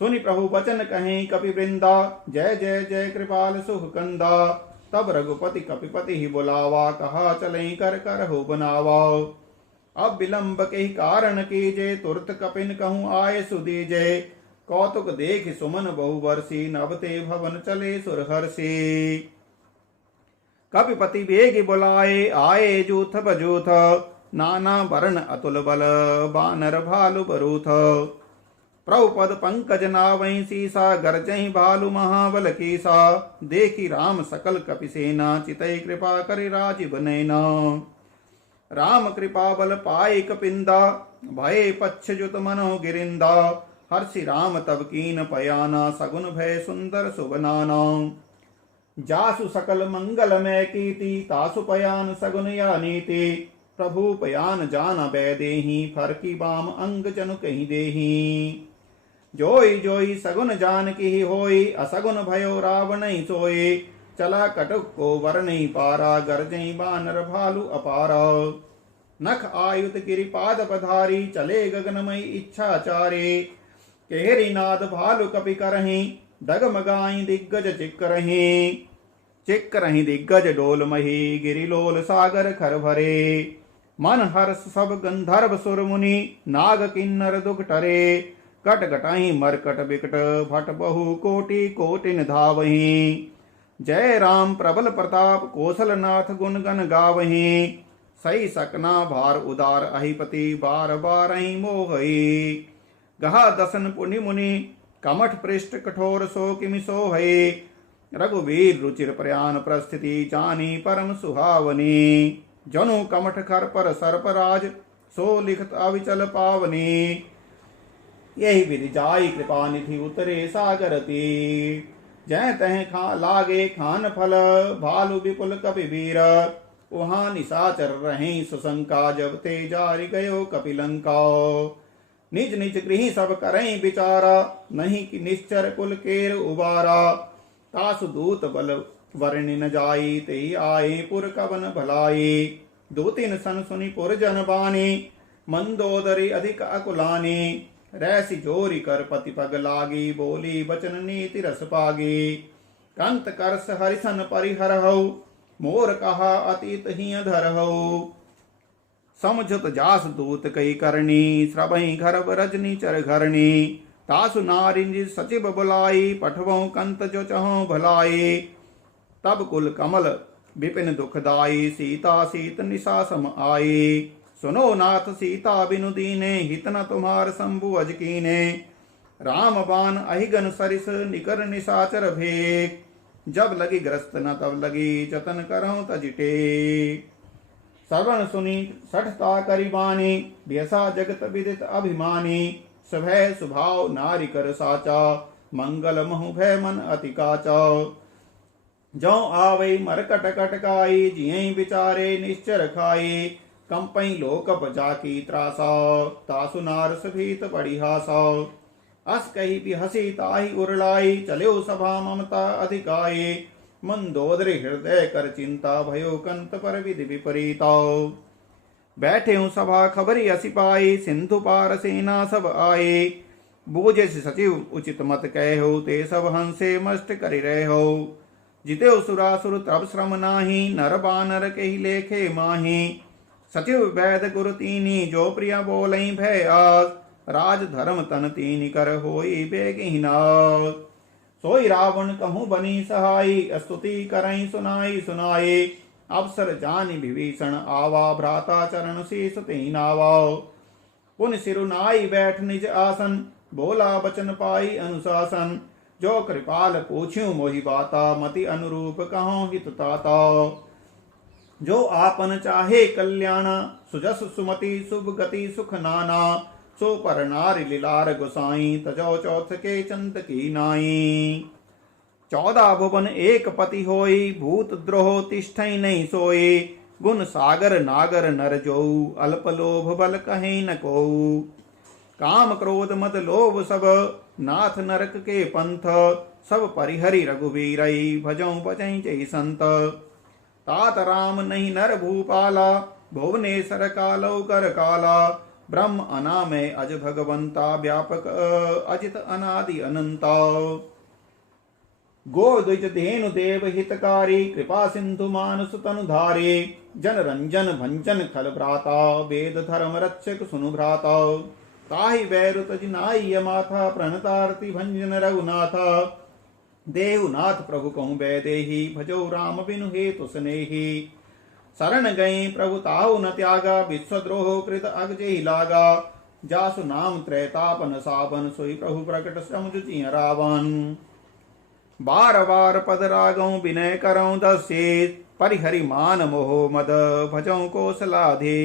सुनि प्रभु बचन कहें कपि वृंदा जय जय जय कृपाल सुख कंदा। तब रघुपति कपिपति ही बुलावा कहा चलें कर कर हो बनावा। अब विलंब के कारण कीजे तुरत कपिन कहूँ आए सुदीजे। कौतुक देख सुमन बहु वर्षी नवते भवन चले सुरहर्षि। कपिपति बेग बुलाए आए जूथ बजूथ। नाना वर्ण अतुल बल बानर भालु बरूथ। प्रभुपद पंकज नावै सीसा गर्जहि भालु महाबल कीसा। देखी राम सकल कपिसेना चितै कृपा करि राजीव नैना। राम कृपा बल पाए कपिंदा भय पच्छजुत मनो गिरिंदा। हर्षि राम तब कीन पयाना सगुन भय सुंदर सुबनाना। जासु सकल मंगल में कीति तासु पयान सगुन या नीति। प्रभु पयान जान बै देहि फर की बाम अंग जनु कहीं देहि। जोई जोई सगुन जान की होई असगुन भयो रावण सोई। चला कटुक को वर नहीं पारा गर्जई बानर भालु अपारा। नख आयुध गिरिपाद पधारी चले गगनमयी इच्छाचारे। केहरी नाद भालु कपि करहीं डगमगाई दिग्गज चिक्करहीं दिग्गज डोल मही गिरिलोल सागर खर भरे। मन हर्ष सब गंधर्व सुर मुनि नाग किन्नर दुख टरे। कट घटाई मरकट बिकट भट बहु कोटि कोटिन धावहीं। जय राम प्रबल प्रताप कौशलनाथ गुण गण गावहीं। सही सकना भार उदार अहिपति बार बार मोहई। गहा दसन पुनि मुनि कमठ पृष्ठ कठोर सो किमि सोहै रघुवीर रुचिर प्रयाण प्रस्थिति जानी परम सुहावनी जनु कमठ खर पर सर्पराज सो लिखत अविचल पावनी यही विधि जाई कृपा निधि उतरे सागरती जय तह खा लागे खान फल भालु विपुल कपि वीर वहां निशाचर रहे सुशंका जब ते जारि गयो कपिलंका निज निज गृह सब करें विचारा नहीं कि निश्चर कुल केर उबारा तासु दूत बल वर्णि न जाई ते आए पुर कवन भलाई दो तीन सन सुनि पुर जन बानी मंदोदरी अधिक अकुलानी रैसी जोरी कर पति पग लागी बोली बचन नीति रस पागी कंत करस हरिसन परिहर हो मोर कहा अतीत ही अधर हो समझत जास दूत कई करनी श्रवही घर रजनी चर घरनी तासु नारिंज सचिव बुलाई पठवों कंत जो चहो भलाई तब कुल कमल विपिन दुखदाई सीता सीत निशा सम आई सुनो नाथ सीता बिनु दीने हित न तुम्हार शंभु अज कीने राम बाण अहिगन सरिस निकर निशाचर भेक जब लगी ग्रस्त न तब लगी जतन करऊं तजिटे श्रवण सुनी सठता करिबानी व्यसा जगत विदित अभिमानी सभय सुभाव नारी कर साचा मंगल महु भय मन अति काचा जो आवे मरकट कटकाई जियं विचारे निश्चर खाई कंपई लोक जाकी त्रासा तासु नारस भीत परिहासा अस कही भी हसी ताही उरलाई चलो सभा ममता अधिकाई मंदोदरी हृदय कर चिंता भयो कंत पर विधि विपरीता बैठे हूँ सभा खबरी सिपाही सिंधु पार सेना सब आए बूझे सचिव उचित मत कह हो ते सब हंसे मस्त करि रहे हो जिते सुरासुर तब श्रम नाही नर बानर के ही लेखे माही सचिव वैद गुरु तीनी जो प्रिया बोलई भय आस राज धर्म तन तीन कर होई बेगहीनास सोई रावण कहूँ बनी सहाई स्तुति करई सुनाई सुनाए अवसर जानि विभीषण आवा भ्राता चरण शीस तेहि नावा पुन सिरुनाई बैठ निज आसन बोला बचन पाई अनुशासन जो कृपाल पूछ्यू मोहि बाता मति अनुरूप कहो हित ताता जो आपन चाहे कल्याणा सुजस सुमति शुभ गति सुख नाना सो पर नारि लीलार गोसाई तजो चौथ के चंद की नाई 14 भुवन एक पति होई भूत द्रोह तिष्ठई नहीं सोई गुण सागर नागर नर जो अल्प लोभ बल कहीं न को काम क्रोध मद लोभ सब नाथ नरक के पंथ सब परिहरि रघुवीरई भजौ बजई जय संत तात राम नहीं नर भूपाला भुवनेश्वर कालो कर काला ब्रह्म अनामय अज भगवंता व्यापक अजित अनादि अनंता गो द्विज धेनु देव हितकारी कृपा सिंधु मानुस तनुधारे जन रंजन भंजन खल भ्राता वेद धर्म रक्षक सुनु भ्राता ताहि वैरु तज नाई माथा प्रणतारति भंजन रघुनाथा देवनाथ प्रभु कहूँ वैदेही भजो राम बिनु हेतु स्नेही शरण गए प्रभु ताहु न त्यागा विश्वद्रोह कृत अगजेहि लागा जासु नाम त्रैतापन सावन सोई प्रभु प्रकट समुझ रावण बार बार पद रागौ विनय करौ दस्ये परिहरि मान मोह मद भजौ कौशलाधे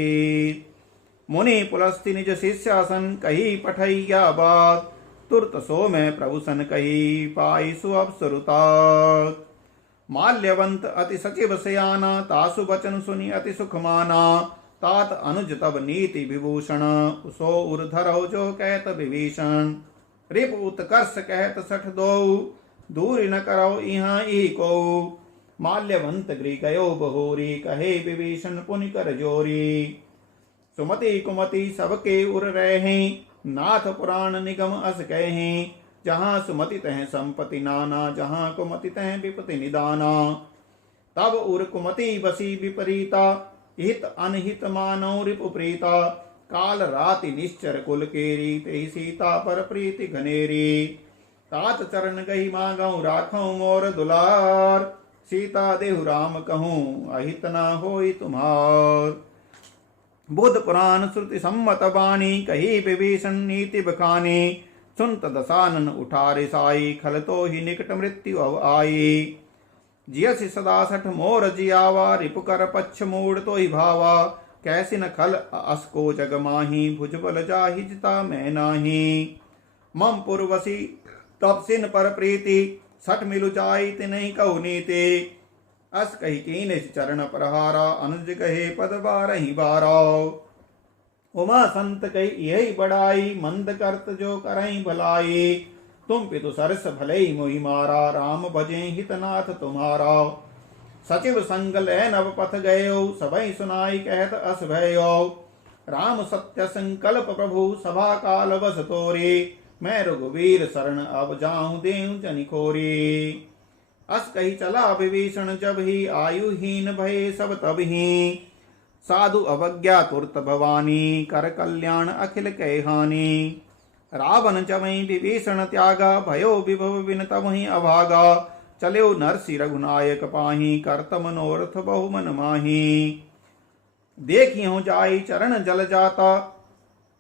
मुनि पुलस्ति निज शिष्यासन कही पठैया बात तुरत सो मैं प्रभु सन कही पाई सुअवसरुता माल्यवंत अति सचिव सयाना तासु बचन सुनि अति सुख माना तात अनुज तब नीति विभूषण सो उर धरो जो कहत विभीषण रिप उत्कर्ष कहत सठ दो दूर न करो इहाँ ई को माल्यवंत गृह गयो बहोरी कहे विभीषण पुनि कर जोरी सुमति कुमति सबके उर रहे नाथ पुराण निगम अस कहे जहाँ सुमति तह संपत्ति नाना जहाँ कुमति तह विपति निदाना तब उर कुमति बसी विपरीता हित अनहित मानव रिपु प्रीता काल राति निश्चर कुल केरी तेहि सीता पर प्रीति घनेरी तात चरण गही मांगऊ राखौ मोर दुलार सीता देहु राम कहूँ अहित न होई तुम्हार बुध पुराण श्रुति सम्मत बाणी कही विभीषण नीति बखानी सुनत दसानन उठा रिसाई, खल तो ही निकट मृत्यु अव आई। जियसि सदा सठ मोर जियावा, रिपु कर पक्ष मूड तो ही भावा। कैसी न खल असको जग माही, भुजबल जाहि जिता मैं नाही। मम पुरवसी तब सिन पर प्रीति, सठ मिलु जाई तिनहि कहु नीति। अस कही कीन चरण प्रहारा, अनुज कहे पद बारहि बारा। उमा संत कही यही बड़ाई, मंद करत जो करई भलाई। तुम पितु सरस भले मोहि मारा, राम भजे हितनाथ तुम्हारा। सचिव संग लै नव पथ गयो, सबई सुनाई कहत अस भयो। राम सत्य संकल्प प्रभु, सभा काल बस तोरे। मैं रघुवीर शरण अब जाऊं, देऊं जनिकोरी। अस कही चला विभीषण जब ही, आयुहीन भये सब तब ही। साधु अवज्ञा तुरत भवानी, कर कल्याण अखिल कै हानि। रावण जमई विभीषण त्यागा, भयो विभव बिन तमहि अभागा। चल्यो नरसि रघुनायक पाही, करत मनोरथ बहु मन माही। देखियो जाई चरण जल जाता,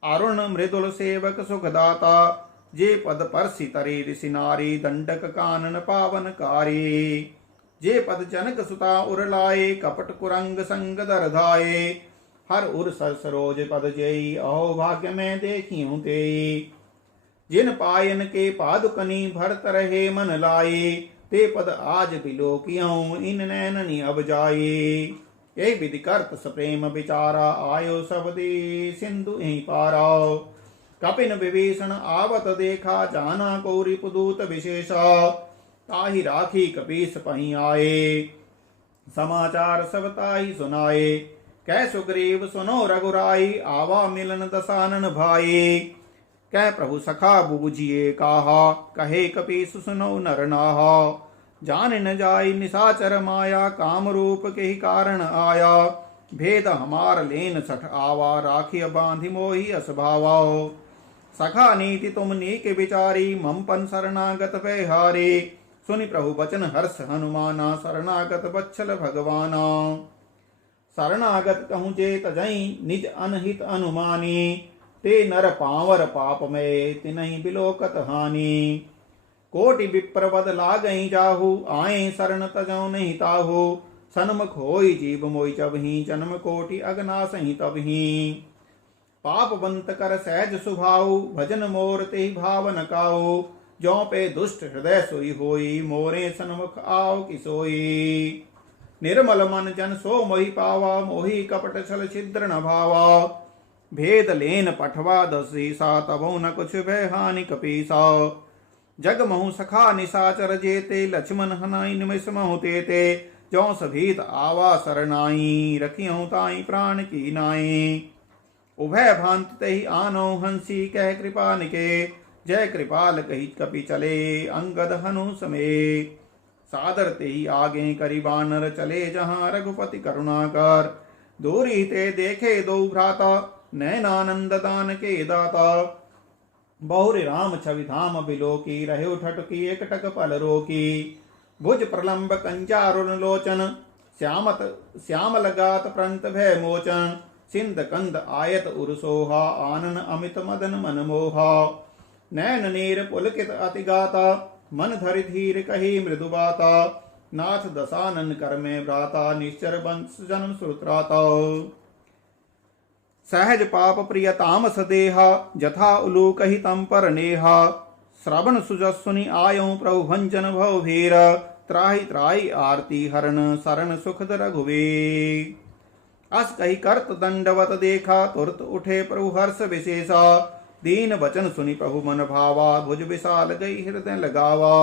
अरुण मृदुल सेवक सुखदाता। जे पद परसि तरे ऋषि नारी, दंडक कानन पावन कारी। जे पद जनक सुता उर लाए, कपट कुरंग संग दर धाये। हर उर सर सरोज पद जेई, अहो भाग्य में देखियो तेई। जिन पायन के पादुकनी, भरत रहे मन लाए। ते पद आज बिलोकियों, इन नैननी अब जाए। यही विधि करत सप्रेम विचारा, आयो सब दे सिंधु यहीं पारा। कपिन विभीषण आवत देखा, जाना को रिपुदूत विशेषा। ताहि राखी कपीस पही आए, समाचार सब ताहि सुनाए। कह सुग्रीव सुनो रघुराई, आवा मिलन दसानन भाई। कह प्रभु सखा बूझिए काहा, कहे कपीस सुनो नर नाहा। जान न जाई निशाचर माया, काम रूप के ही कारण आया। भेद हमार लेन सठ आवा, राखिय बांधि मोहि असभावा। सखा नीति तुम नीक विचारी, ममपन शरणागत बेहारी। सुनि प्रभु बचन हर्ष हनुमाना, शरणागत बच्छल भगवाना। शरणागत कहूँ जे तजई, निज अनहित अनुमानी। ते नर पावर पाप में, तिनहि बिलोकत हानि। कोटि विप्र बद लागई जाहु, आए शरण तजौ नहीं ताहु। सन्मुख होई जीव मोहि जबहि, जन्म कोटि अगनासहि तबहि। पाप बंत कर सहज सुभाऊ, भजन मोर तेहि भावन काऊ। जौ पे दुष्ट हृदय सोई होई, मोरे सन्मुख आओ किसोई। निर्मल मन जन सो मोहि पावा, मोहि कपट छल छिद्र न भावा। भेद लेन पठवा दसीसा, तबो न कुछ भय हानि कपीसा। जग महु सखा निशाचर जेते, लक्ष्मण हनाई निमिष महु तेते। जौ सभीत आवा सरनाई, रखियो ताई प्राण की नाई। उभय भांत तहि आनो हंसी, कह कृपा निके। जय कृपाल कही कपि चले, अंगद हनु समेत। सादर तेहि आगे करि बानर, चले जहाँ रघुपति करुणाकर। दूरी ते देखे दो भ्राता, नैनानंद दान के दाता। बहुरि राम छवि धाम बिलोकी, रहे ठटकी एकटक पल रोकी। भुज प्रलंब कंजारुण लोचन, श्याम लगात प्रंत भय मोचन। सिंध कंद आयत उरसोहा, आनन अमित मदन मन मोहा। नैन नीर पुलकित अति गाता, मन धरि धीर कही मृदु बाता। नाथ दसानन कर में भ्राता, निश्चर वंश जन्म सुत्राता। सहज पाप प्रिय तामस देहा, जथा उलू कही तम पर नेहा। श्रवण सुजस्विनी आयो प्रभु भंजन भव भीर। त्राहि त्राहि आरती हरण, शरण सुखद रघुवीर। अस कही करत दंडवत देखा, तुरत उठे प्रभु हर्ष विशेषा। दीन वचन सुनि प्रभु मन भावा, भुज विशाल गई हृदय लगावा।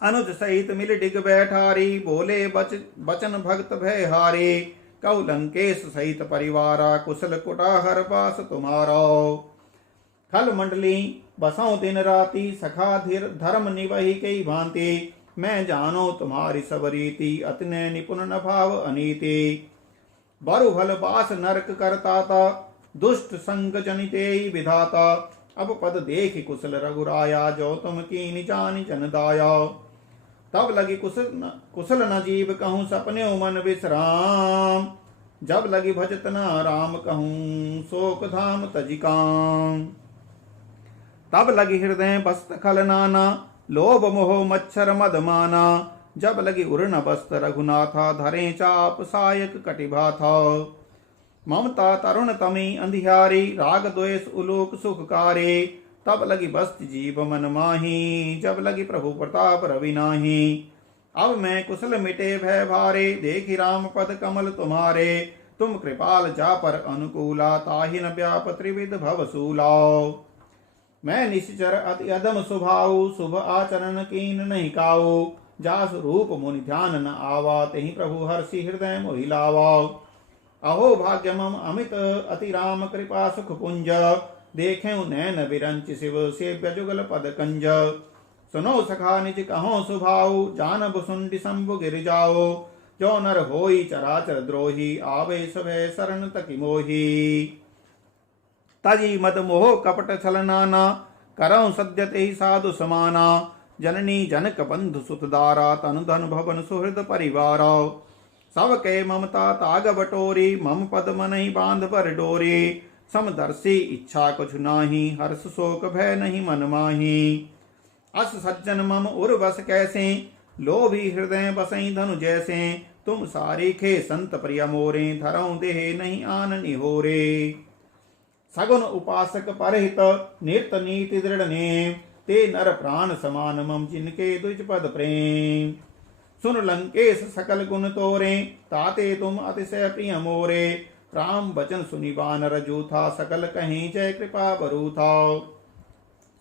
अनुज सहित मिल डिग बैठारी, बोले बचन भक्त भय हारे। कहु लंकेश सहित परिवारा, कुशल कुटाहर पास तुम्हारा। खल मंडली बसों दिन राति, सखा धीर धर्म निवहि कई भांति। मैं जानो तुम्हारी सब रीति, अतने निपुण न भाव अनीति। बरुहल बास नरक करताता, दुष्ट संग जनिते विधाता। अब पद देख कुशल रघुराया, जो तुम कीन जानि जन दाया। तब लगी कुशल न जीव कहूँ, सपने मन विश्राम। जब लगी भजत न राम कहूँ, शोक धाम तजिकाम। तब लगी हृदय बस्त खल नाना, लोभ मोह मच्छर मद माना। जब लगी उर्ण बस्त रघुनाथा, धरे चाप सायक कटिभा था। ममता तरुण तमी अंधियारी, राग द्वेष उलोक सुखकारे। तब लगी बस्त जीव मन माही, जब लगी प्रभु प्रताप रवि नाही। अब मैं कुशल मिटे भय भारे, देखी राम पद कमल तुम्हारे। तुम कृपाल जा पर अनुकूला, ताहि न व्याप त्रिविध भवसूला। मैं निश्चर अति अधम स्वभाव, शुभ आचरण कीन नहीं काऊ। जास रूप मुनि ध्यान न आवा, तेहि प्रभु हर्षि हृदय मोहि लावा। अहो भाग्य मम अमित अति राम कृपा सुख पुंज, देखें नैन बिरंच शिव सेव्य जुगल पद कंज। सुनो सखा निज कहो सुभाऊ, जानब सुंडि शंभु गिर जाओ। जो नर होई चराचर द्रोही, आवे सभय शरण तकी मोही। तजी मद मोह कपट छल नाना, करौ सद्य तेहि साधु समाना। जननी जनक बंधु सुतदारा, तनु धन भवन सुहृद परिवारा। सब के ममता ताग बटोरी, मम पद मनहि बांध पर डोरी। समदर्शी इच्छा कुछ नाही, हर्ष शोक भय नहीं मन माही। अस सज्जन मम उर बस कैसे, लोभी हृदय बसई धनु जैसे। तुम सारीखे संत प्रिय मोरे, धरऊं देह नहीं आन निहोरे। सगुन उपासक परहित, नित्य नीति दृढ़ नेम। ते नर प्राण समान मम, जिनके द्विज पद प्रेम। सुन लंकेश सकल गुण तोरे, ताते तुम अतिशय प्रिय मोरे। राम बचन सुनि बानर जूथा, सकल कहीं जय कृपा बरूथा।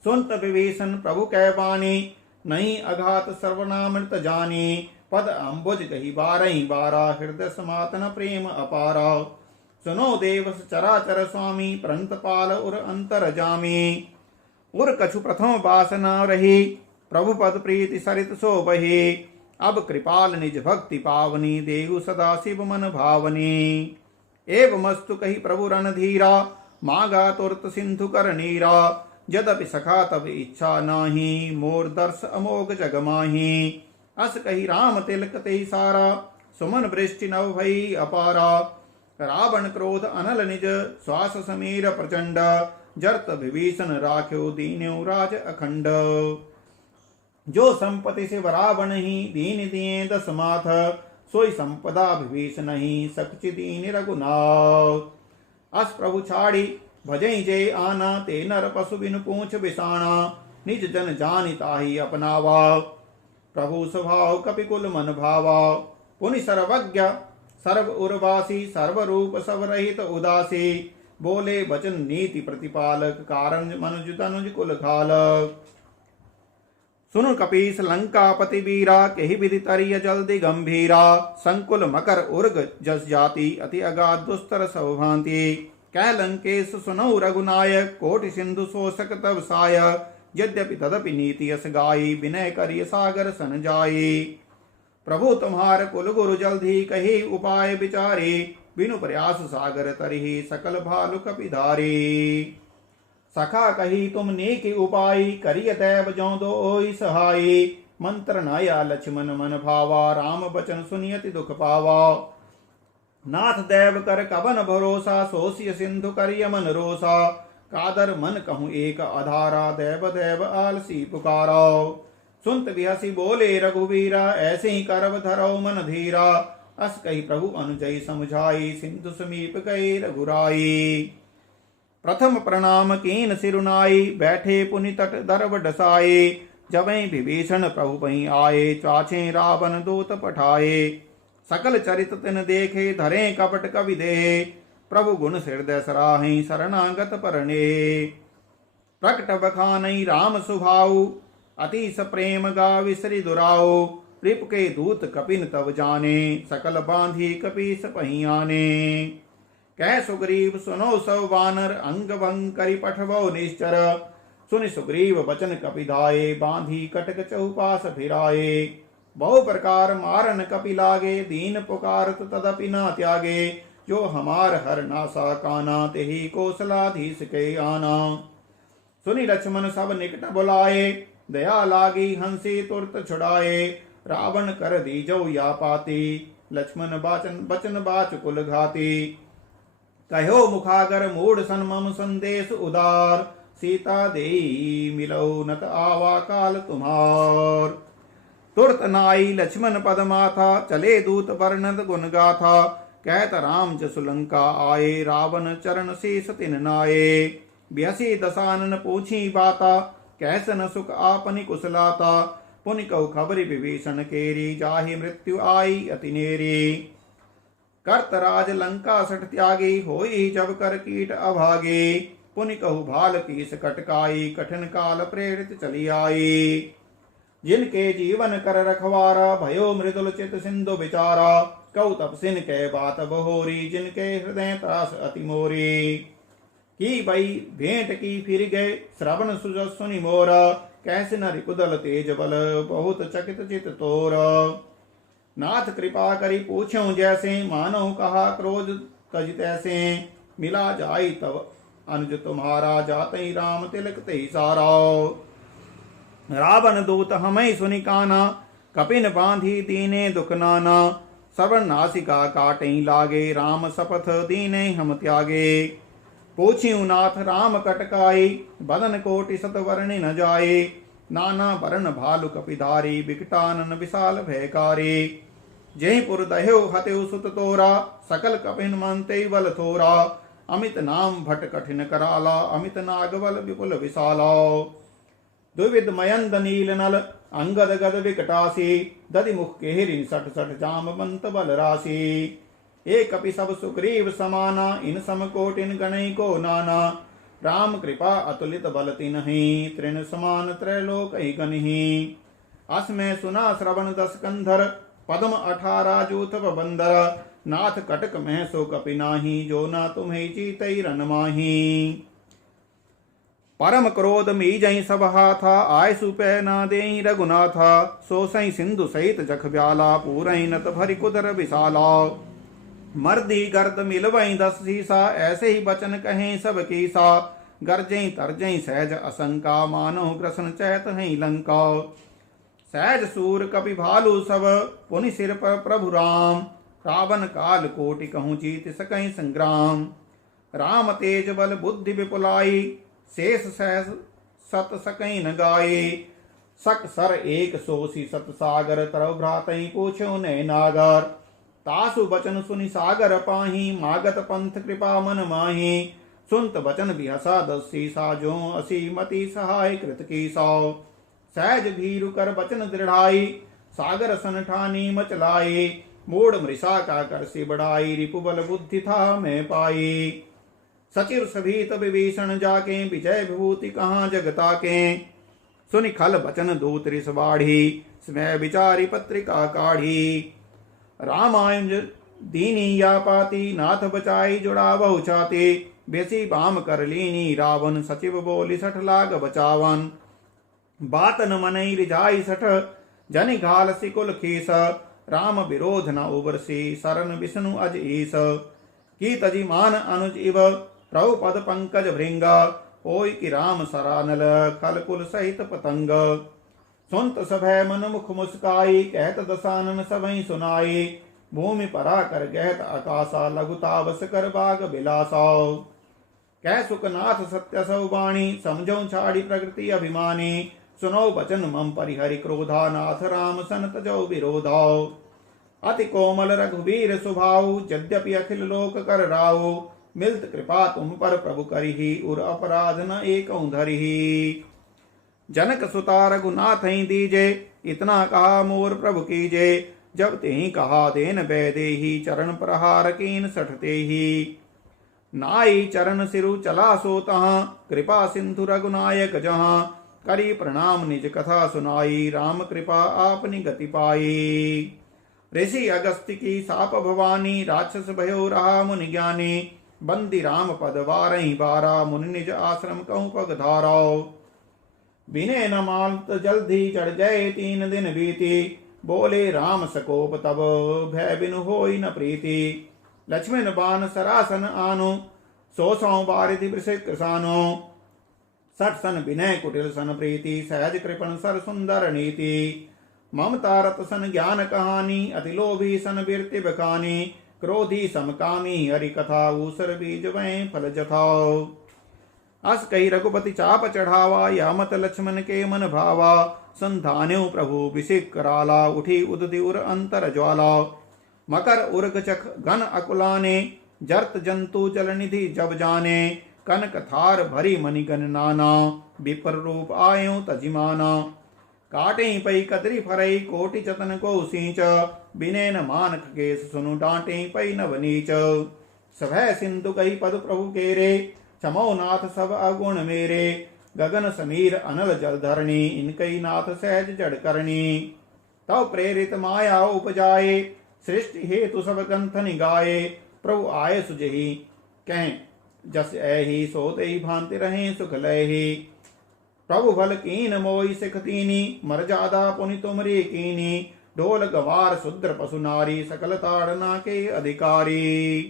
सुनत विभीषण प्रभु कै बानी, नहीं अघात सर्वनामृत जानी। पद अम्बुज कही बारही बारा, हृदय समातन प्रेम अपारा। सुनो देवस चराचर स्वामी, प्रंत पाल उर अंतर जामी। उर कछु प्रथम वासना रही, प्रभु पद प्रीति सरित सो बही। अब कृपाल निज भक्ति पावनी, देहु सदा शिव मन भावनी। एवमस्तु कही प्रभु रणधीरा, मागा तुरत सिंधु कर नीरा। यद्यपि सखा तब इच्छा नाही, मोर दर्श अमोघ जग माही। अस कही राम तिलक तेहि सारा, सुमन वृष्टि नव भई अपारा। रावण क्रोध अनल निज, श्वास समीर प्रचंड। जरत विभीषण राख्यो, दीन्यो राज अखंड। जो संपत्ति शिव रावण ही, दीन दिए दस माथ। सोई संपदा विभीषण ही, सकचि दीन रघुनाथ। अस प्रभु छाड़ी भजई जय आना, ते नर पशु बिनु पूछ बिसाना। निज जन जानि ताहि अपनावा, प्रभु स्वभाव कपिकुल मन भावा। पुनि सर्वज्ञ सर्व उर्वासी, सर्व रूप सब रहित उदासी। बोले वचन नीति प्रतिपालक, कारण मनुज तनुज कुल खालक। सुन कपीस लंकापति वीरा, केहि विधि तरिय जल्दि गंभीरा। संकुल मकर उर्ग जस जाति, अति अगाध दुस्तर सब भांति। कह लंकेश सुनौ रघुनायक, कोटि सिंधु शोषक तब सायक। यद्यपि तदपि नीति यस गाई, विनय करिय सागर सन जाई। प्रभु तुम्हार कुल गुरु जल्दी, कही उपाय विचारे। बिनु प्रयास सागर तरहि, सकल भालु कपिधारी। सखा कही तुम नेक उपाय, करिय दैव जौ दोई सहाय। मंत्र नया लक्ष्मण मन भावा, राम बचन सुनियति दुख पावा। नाथ दैव कर कवन भरोसा, सोसिय सिंधु करिय मन रोसा। कादर मन कहूँ एक आधारा, दैव दैव आलसी पुकारा। सुनत बिहसी बोले रघुवीरा, ऐसे ही करब धरौ मन धीरा। अस कही प्रभु अनुजय समझाई, सिंधु समीप गए रघुराई। प्रथम प्रणाम कीन सिरुनाई, बैठे पुनि तट दरब डसाए। जबहि विभीषण प्रभु पहीं आए, चाचे रावण दूत पठाए। सकल चरित तिन देखे, धरे कपट कवि देहे। प्रभु गुण हृदय सराहि, शरणागत परणे। प्रकट बखानई राम सुभाऊ, अति सप्रेम गा विसरि दुराऊ। रिप के दूत कपिन तब जाने, सकल बांधी कपीस पहीं आने। कह सुग्रीव सुनो सब वानर, अंग भंग करि पठवो निश्चर। सुनि सुग्रीव वचन कपिधाये, बांधी कटक चहुपास फिराए। बहु प्रकार मारन कपि लागे, दीन पुकारत तदपि न त्यागे। जो हमार हर नासा काना, तेहि कौशलाधीश के आना। सुनि लक्ष्मण सब निकट बुलाए, दया लागी हंसी तुरत छुड़ाए। रावण कर दीजो या पाती, लक्ष्मण बचन बाच कुल घाती। कहो मुखागर मूढ़ सन मम संदेश उदार, सीता देई मिलो नत आवा काल तुम्हार। तुरत नाई लक्ष्मण पद माथा, चले दूत वर्णत गुण गाथा। कहत राम जसु लंका आए, रावण चरण शीस तिन नाये। बिहसी दसानन पूछी बाता, कैसन सुख आपनि कुशलाता। पुनि कहु खबरि विभीषण केरी, जाहि मृत्यु आई अति नेरी। कर्त राज लंका सठ त्यागी, होई जब कर कीट अभागे। पुनि कहु भाल कीस कटकाई, कठिन काल प्रेरित चली आई। जिनके जीवन कर रखवारा, भयो मृदुल चित सिंधु विचारा। कहु तपसिन कै बात बहोरी, जिनके हृदय त्रास अति मोरी। की बई भेंट की फिर गए, श्रवण सुजस सुनि मोरा। कैसे न रिपुदल तेज बल, बहुत चकित चित तोर। नाथ कृपा करी पूछ्यों जैसे, मानो कहा क्रोध तज तैसे। मिला जाई तब अनुज तुम्हारा, जाते राम तिलक ते सारा। रावण दूत हमें सुनि काना, कपिन बांधी दीने दुख नाना। श्रवण नासिका काटें लागे, राम शपथ दीने हम त्यागे। पूछ्यू नाथ राम कटकाई, बदन कोटि सत वर्णि न जाए। नाना बरन भालु कपिधारी, बिकटानन विशाल भयकारी। जयपुर दह्यो हत्यो सुत तोरा, सकल कपिन मनते बल थोरा। अमित नाम भट कठिन कराला, अमित नागबल विपुल विशाला। द्विविध मयंद नील नल, अंगद गद विकटासी। दधि मुख केहरी सठ सठ जामवंत बल राशि। एक कपि सब सुग्रीव समाना, इन सम कोटिन गणई को नाना। राम कृपा अतुलित बल तिन्हि, तृण समान त्रैलोक गनिहि। अस में सुना श्रवण दस कंधर, पद्म 18 जूथ बंदर। नाथ कटक मह सो कपि नाही, जो ना तुम्हें जीतई रन माही। परम क्रोध मीजई सब हाथा, आय सुपै ना देई रघुनाथा। सो सई सिंधु सहित जख ब्याला, पूरई नत भरि कुदर विशाला। मर्दी गर्द मिलवई 10 सीसा, ऐसे ही बचन कहें सब कीसा। गर्जई तरजई सहज असंका, मानो ग्रसन चैत हई लंका। सहज सूर कपि भालु सब, पुनि सिर पर प्रभु राम। रावण काल कोटि कहूँ जीत सकई संग्राम। राम तेज बल बुद्धि विपुलाई, शेष सहस सत सकई न गाये। सक सर एक सोसी सत सागर, तरव भ्रातई पूछो नय नागर। तासु बचन सुनि सागर पाही, मागत पंथ कृपा मन माही। सुनत बचन बिहसा 10 सीसा, जो असी मति सहाय कृत की सौ। सहज भीरु कर बचन दृढ़ाई, सागर सन ठानी मचलाई। मूढ़ मृषा का कर से बढ़ाई, रिपुबल बुद्धि था मैं पाई। सचिव सभीत विभीषण जाके, विजय विभूति कहाँ जगता के। सुनि खल बचन दूत रिस बाढ़ी, स्मय विचारी पत्रिका काढ़ी। रामायण दीनी या पाती, नाथ बचाई जुड़ा बहु छाती। बेसी बाम कर लीनी रावण, सचिव बोली 60 लाग बचावन। बात न मनई रिझाई 60, जनि घाल सिकुल खीस। राम विरोध न उबरसी, सरन विष्णु अज ईस। की तजी मान अनुज इव, प्रभु पद पंकज भृंग। ओय कि राम सरानल, खल कुल सहित पतंग। सुनत सभय मन मुख मुस्काई, कहत दसानन सबई सुनाई। भूमि परा कर गहत आकाशा, लघुतावस कर बाग बिलासा। कह सुखनाथ सत्य सौ बाणी, समझो छाड़ी प्रकृति अभिमानी। सुनो बचन मम परिहरि क्रोधा, नाथ राम सन तजो विरोधा। अति कोमल रघुवीर स्वभाव, यद्यपि अखिल लोक कर राव। मिलत कृपा तुम पर प्रभु करिहि, उर अपराध न एकौ धरिहि। जनक सुता रघुनाथ ही दीजे, इतना कहा मोर प्रभु कीजे। जब तेहि कहा देन बैदेही, चरण प्रहार कीन 60 तेहि। नाई चरण सिरु चला सो तहाँ, कृपा सिंधु रघुनायक जहाँ। करी प्रणाम निज कथा सुनाई, राम कृपा आपनी गति पाई। ऋषि अगस्त्य की साप भवानी, राक्षस भयो रहा मुनि ज्ञानी। बंदी राम पद वारहि बारा, मुनि निज आश्रम कहूँ पग धाराओ। बिने न मालत जल्दी चढ़ गए, 3 दिन बीती। बोले राम सकोप तब, भय बिनु होई न प्रीति। लक्ष्मण बान सरासन आनो, 100 बारिधि वृषिक सानो। 60 सन विनय कुटिल सन प्रीति, सहज कृपण सर सुंदर नीति। ममता रत सन ज्ञान कहानी, अति लोभी सन वीरति बखानी। क्रोधी समकामी हरि कथा, ऊसर बीज वै फल जथाओ। अस कही रघुपति चाप चढ़ावा, या मत लक्ष्मण के मन भावा। संधान्यो प्रभु विषिक कराला, उठी उदति उर अंतर ज्वाला। मकर उर्ग चख गण अकुलाने, जर्त जंतु जल निधि जब जाने। कनक थार भरी मणिगण नाना, विपर रूप आयो तजिमाना। काटे पई कतरी फरई, कोटि चतन को सींच। बिने न मान खगेश सुनु, डांटे पई नव नीच। सभय सिंधु कही पद प्रभु केरे, क्षमो नाथ सब अगुण मेरे। गगन समीर अनल जल धरणी, इनकई नाथ सहज जड़ करणी। तव प्रेरित माया उपजाए, सृष्टि हेतु सब ग्रंथ निगाए। प्रभु आए सुजहि कह जस ऐहि, सोते ही भांति रहे सुख लयहि। प्रभु भल कीन मोई सिख तीनी, मर्यादा पुनि तुमरी कीनी। ढोल गवार शूद्र पशु नारी, सकल ताड़ना के अधिकारी।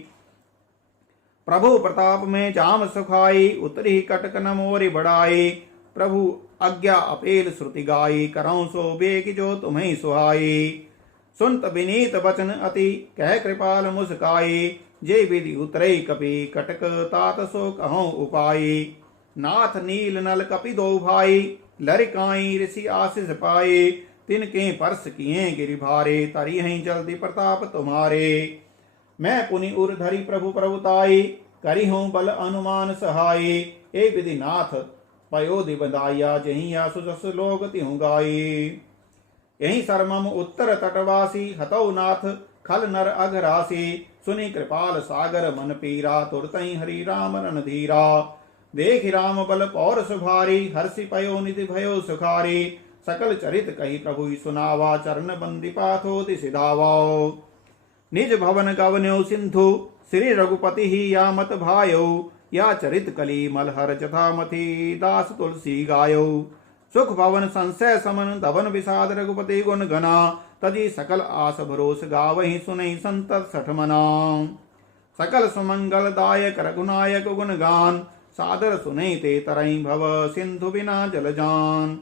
प्रभु प्रताप में जाम सुखाई, उतरी कटक न मोरी बढ़ाई। प्रभु आज्ञा अपेल श्रुति गाई, करऊं सो बेग जो तुम्हें सुहाई। सुनत विनीत वचन अति, कह कृपाल मुस्काई। जे विधि उतरई कपि, कटक तात सो कहूं उपाई। नाथ नील नल कपि दो भाई, लरिकाई ऋषि आशीष पाए। तिनके परस किए गिरि भारे, तरी हैं जल्दी प्रताप तुम्हारे। मैं पुनि उर धरी प्रभु प्रभुताई, करी हूं बल अनुमान सहाय। ए विधि नाथ पयोधि बंधाया, जहीं आसु जस लोग तिहु गाई। यहीं सरमम उत्तर तटवासी, हतौ नाथ खल नर अघरासी। सुनि कृपाल सागर मन पीरा, तुरतई हरि राम रणधीरा। देख राम बल पौर सुभारी, हर्षि पयो निधि भयो सुखारी। सकल चरित कही प्रभु सुनावा, चरण बंदी पाथो सिधावा। निज भवन गवन्यो सिंधु, श्री रघुपति ही या मत भायो। या चरित कली मलहर जथा मथि, दास तुलसी गायो। सुख भवन संशय समन, धवन विषाद रघुपति गुण गना। तजी सकल आस भरोस, गावहि सुनहि संतत सठ मना। सकल सुमंगल दायक रघुनायक गुण गान, सादर सुनहि ते तरहि भव, सिंधु बिना जल जान।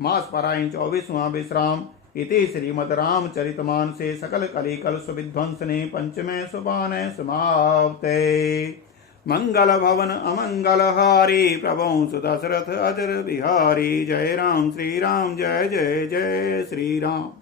मास पारायण 24वां विश्राम। इति श्रीमद् रामचरितमानसे सकल कलिकल सुविध्वंसने पंचमे सोपाने समाप्ते। मंगल भवन अमंगल हारी, प्रभु दशरथ अजर बिहारी। जय राम श्री राम, जय जय जय श्री राम।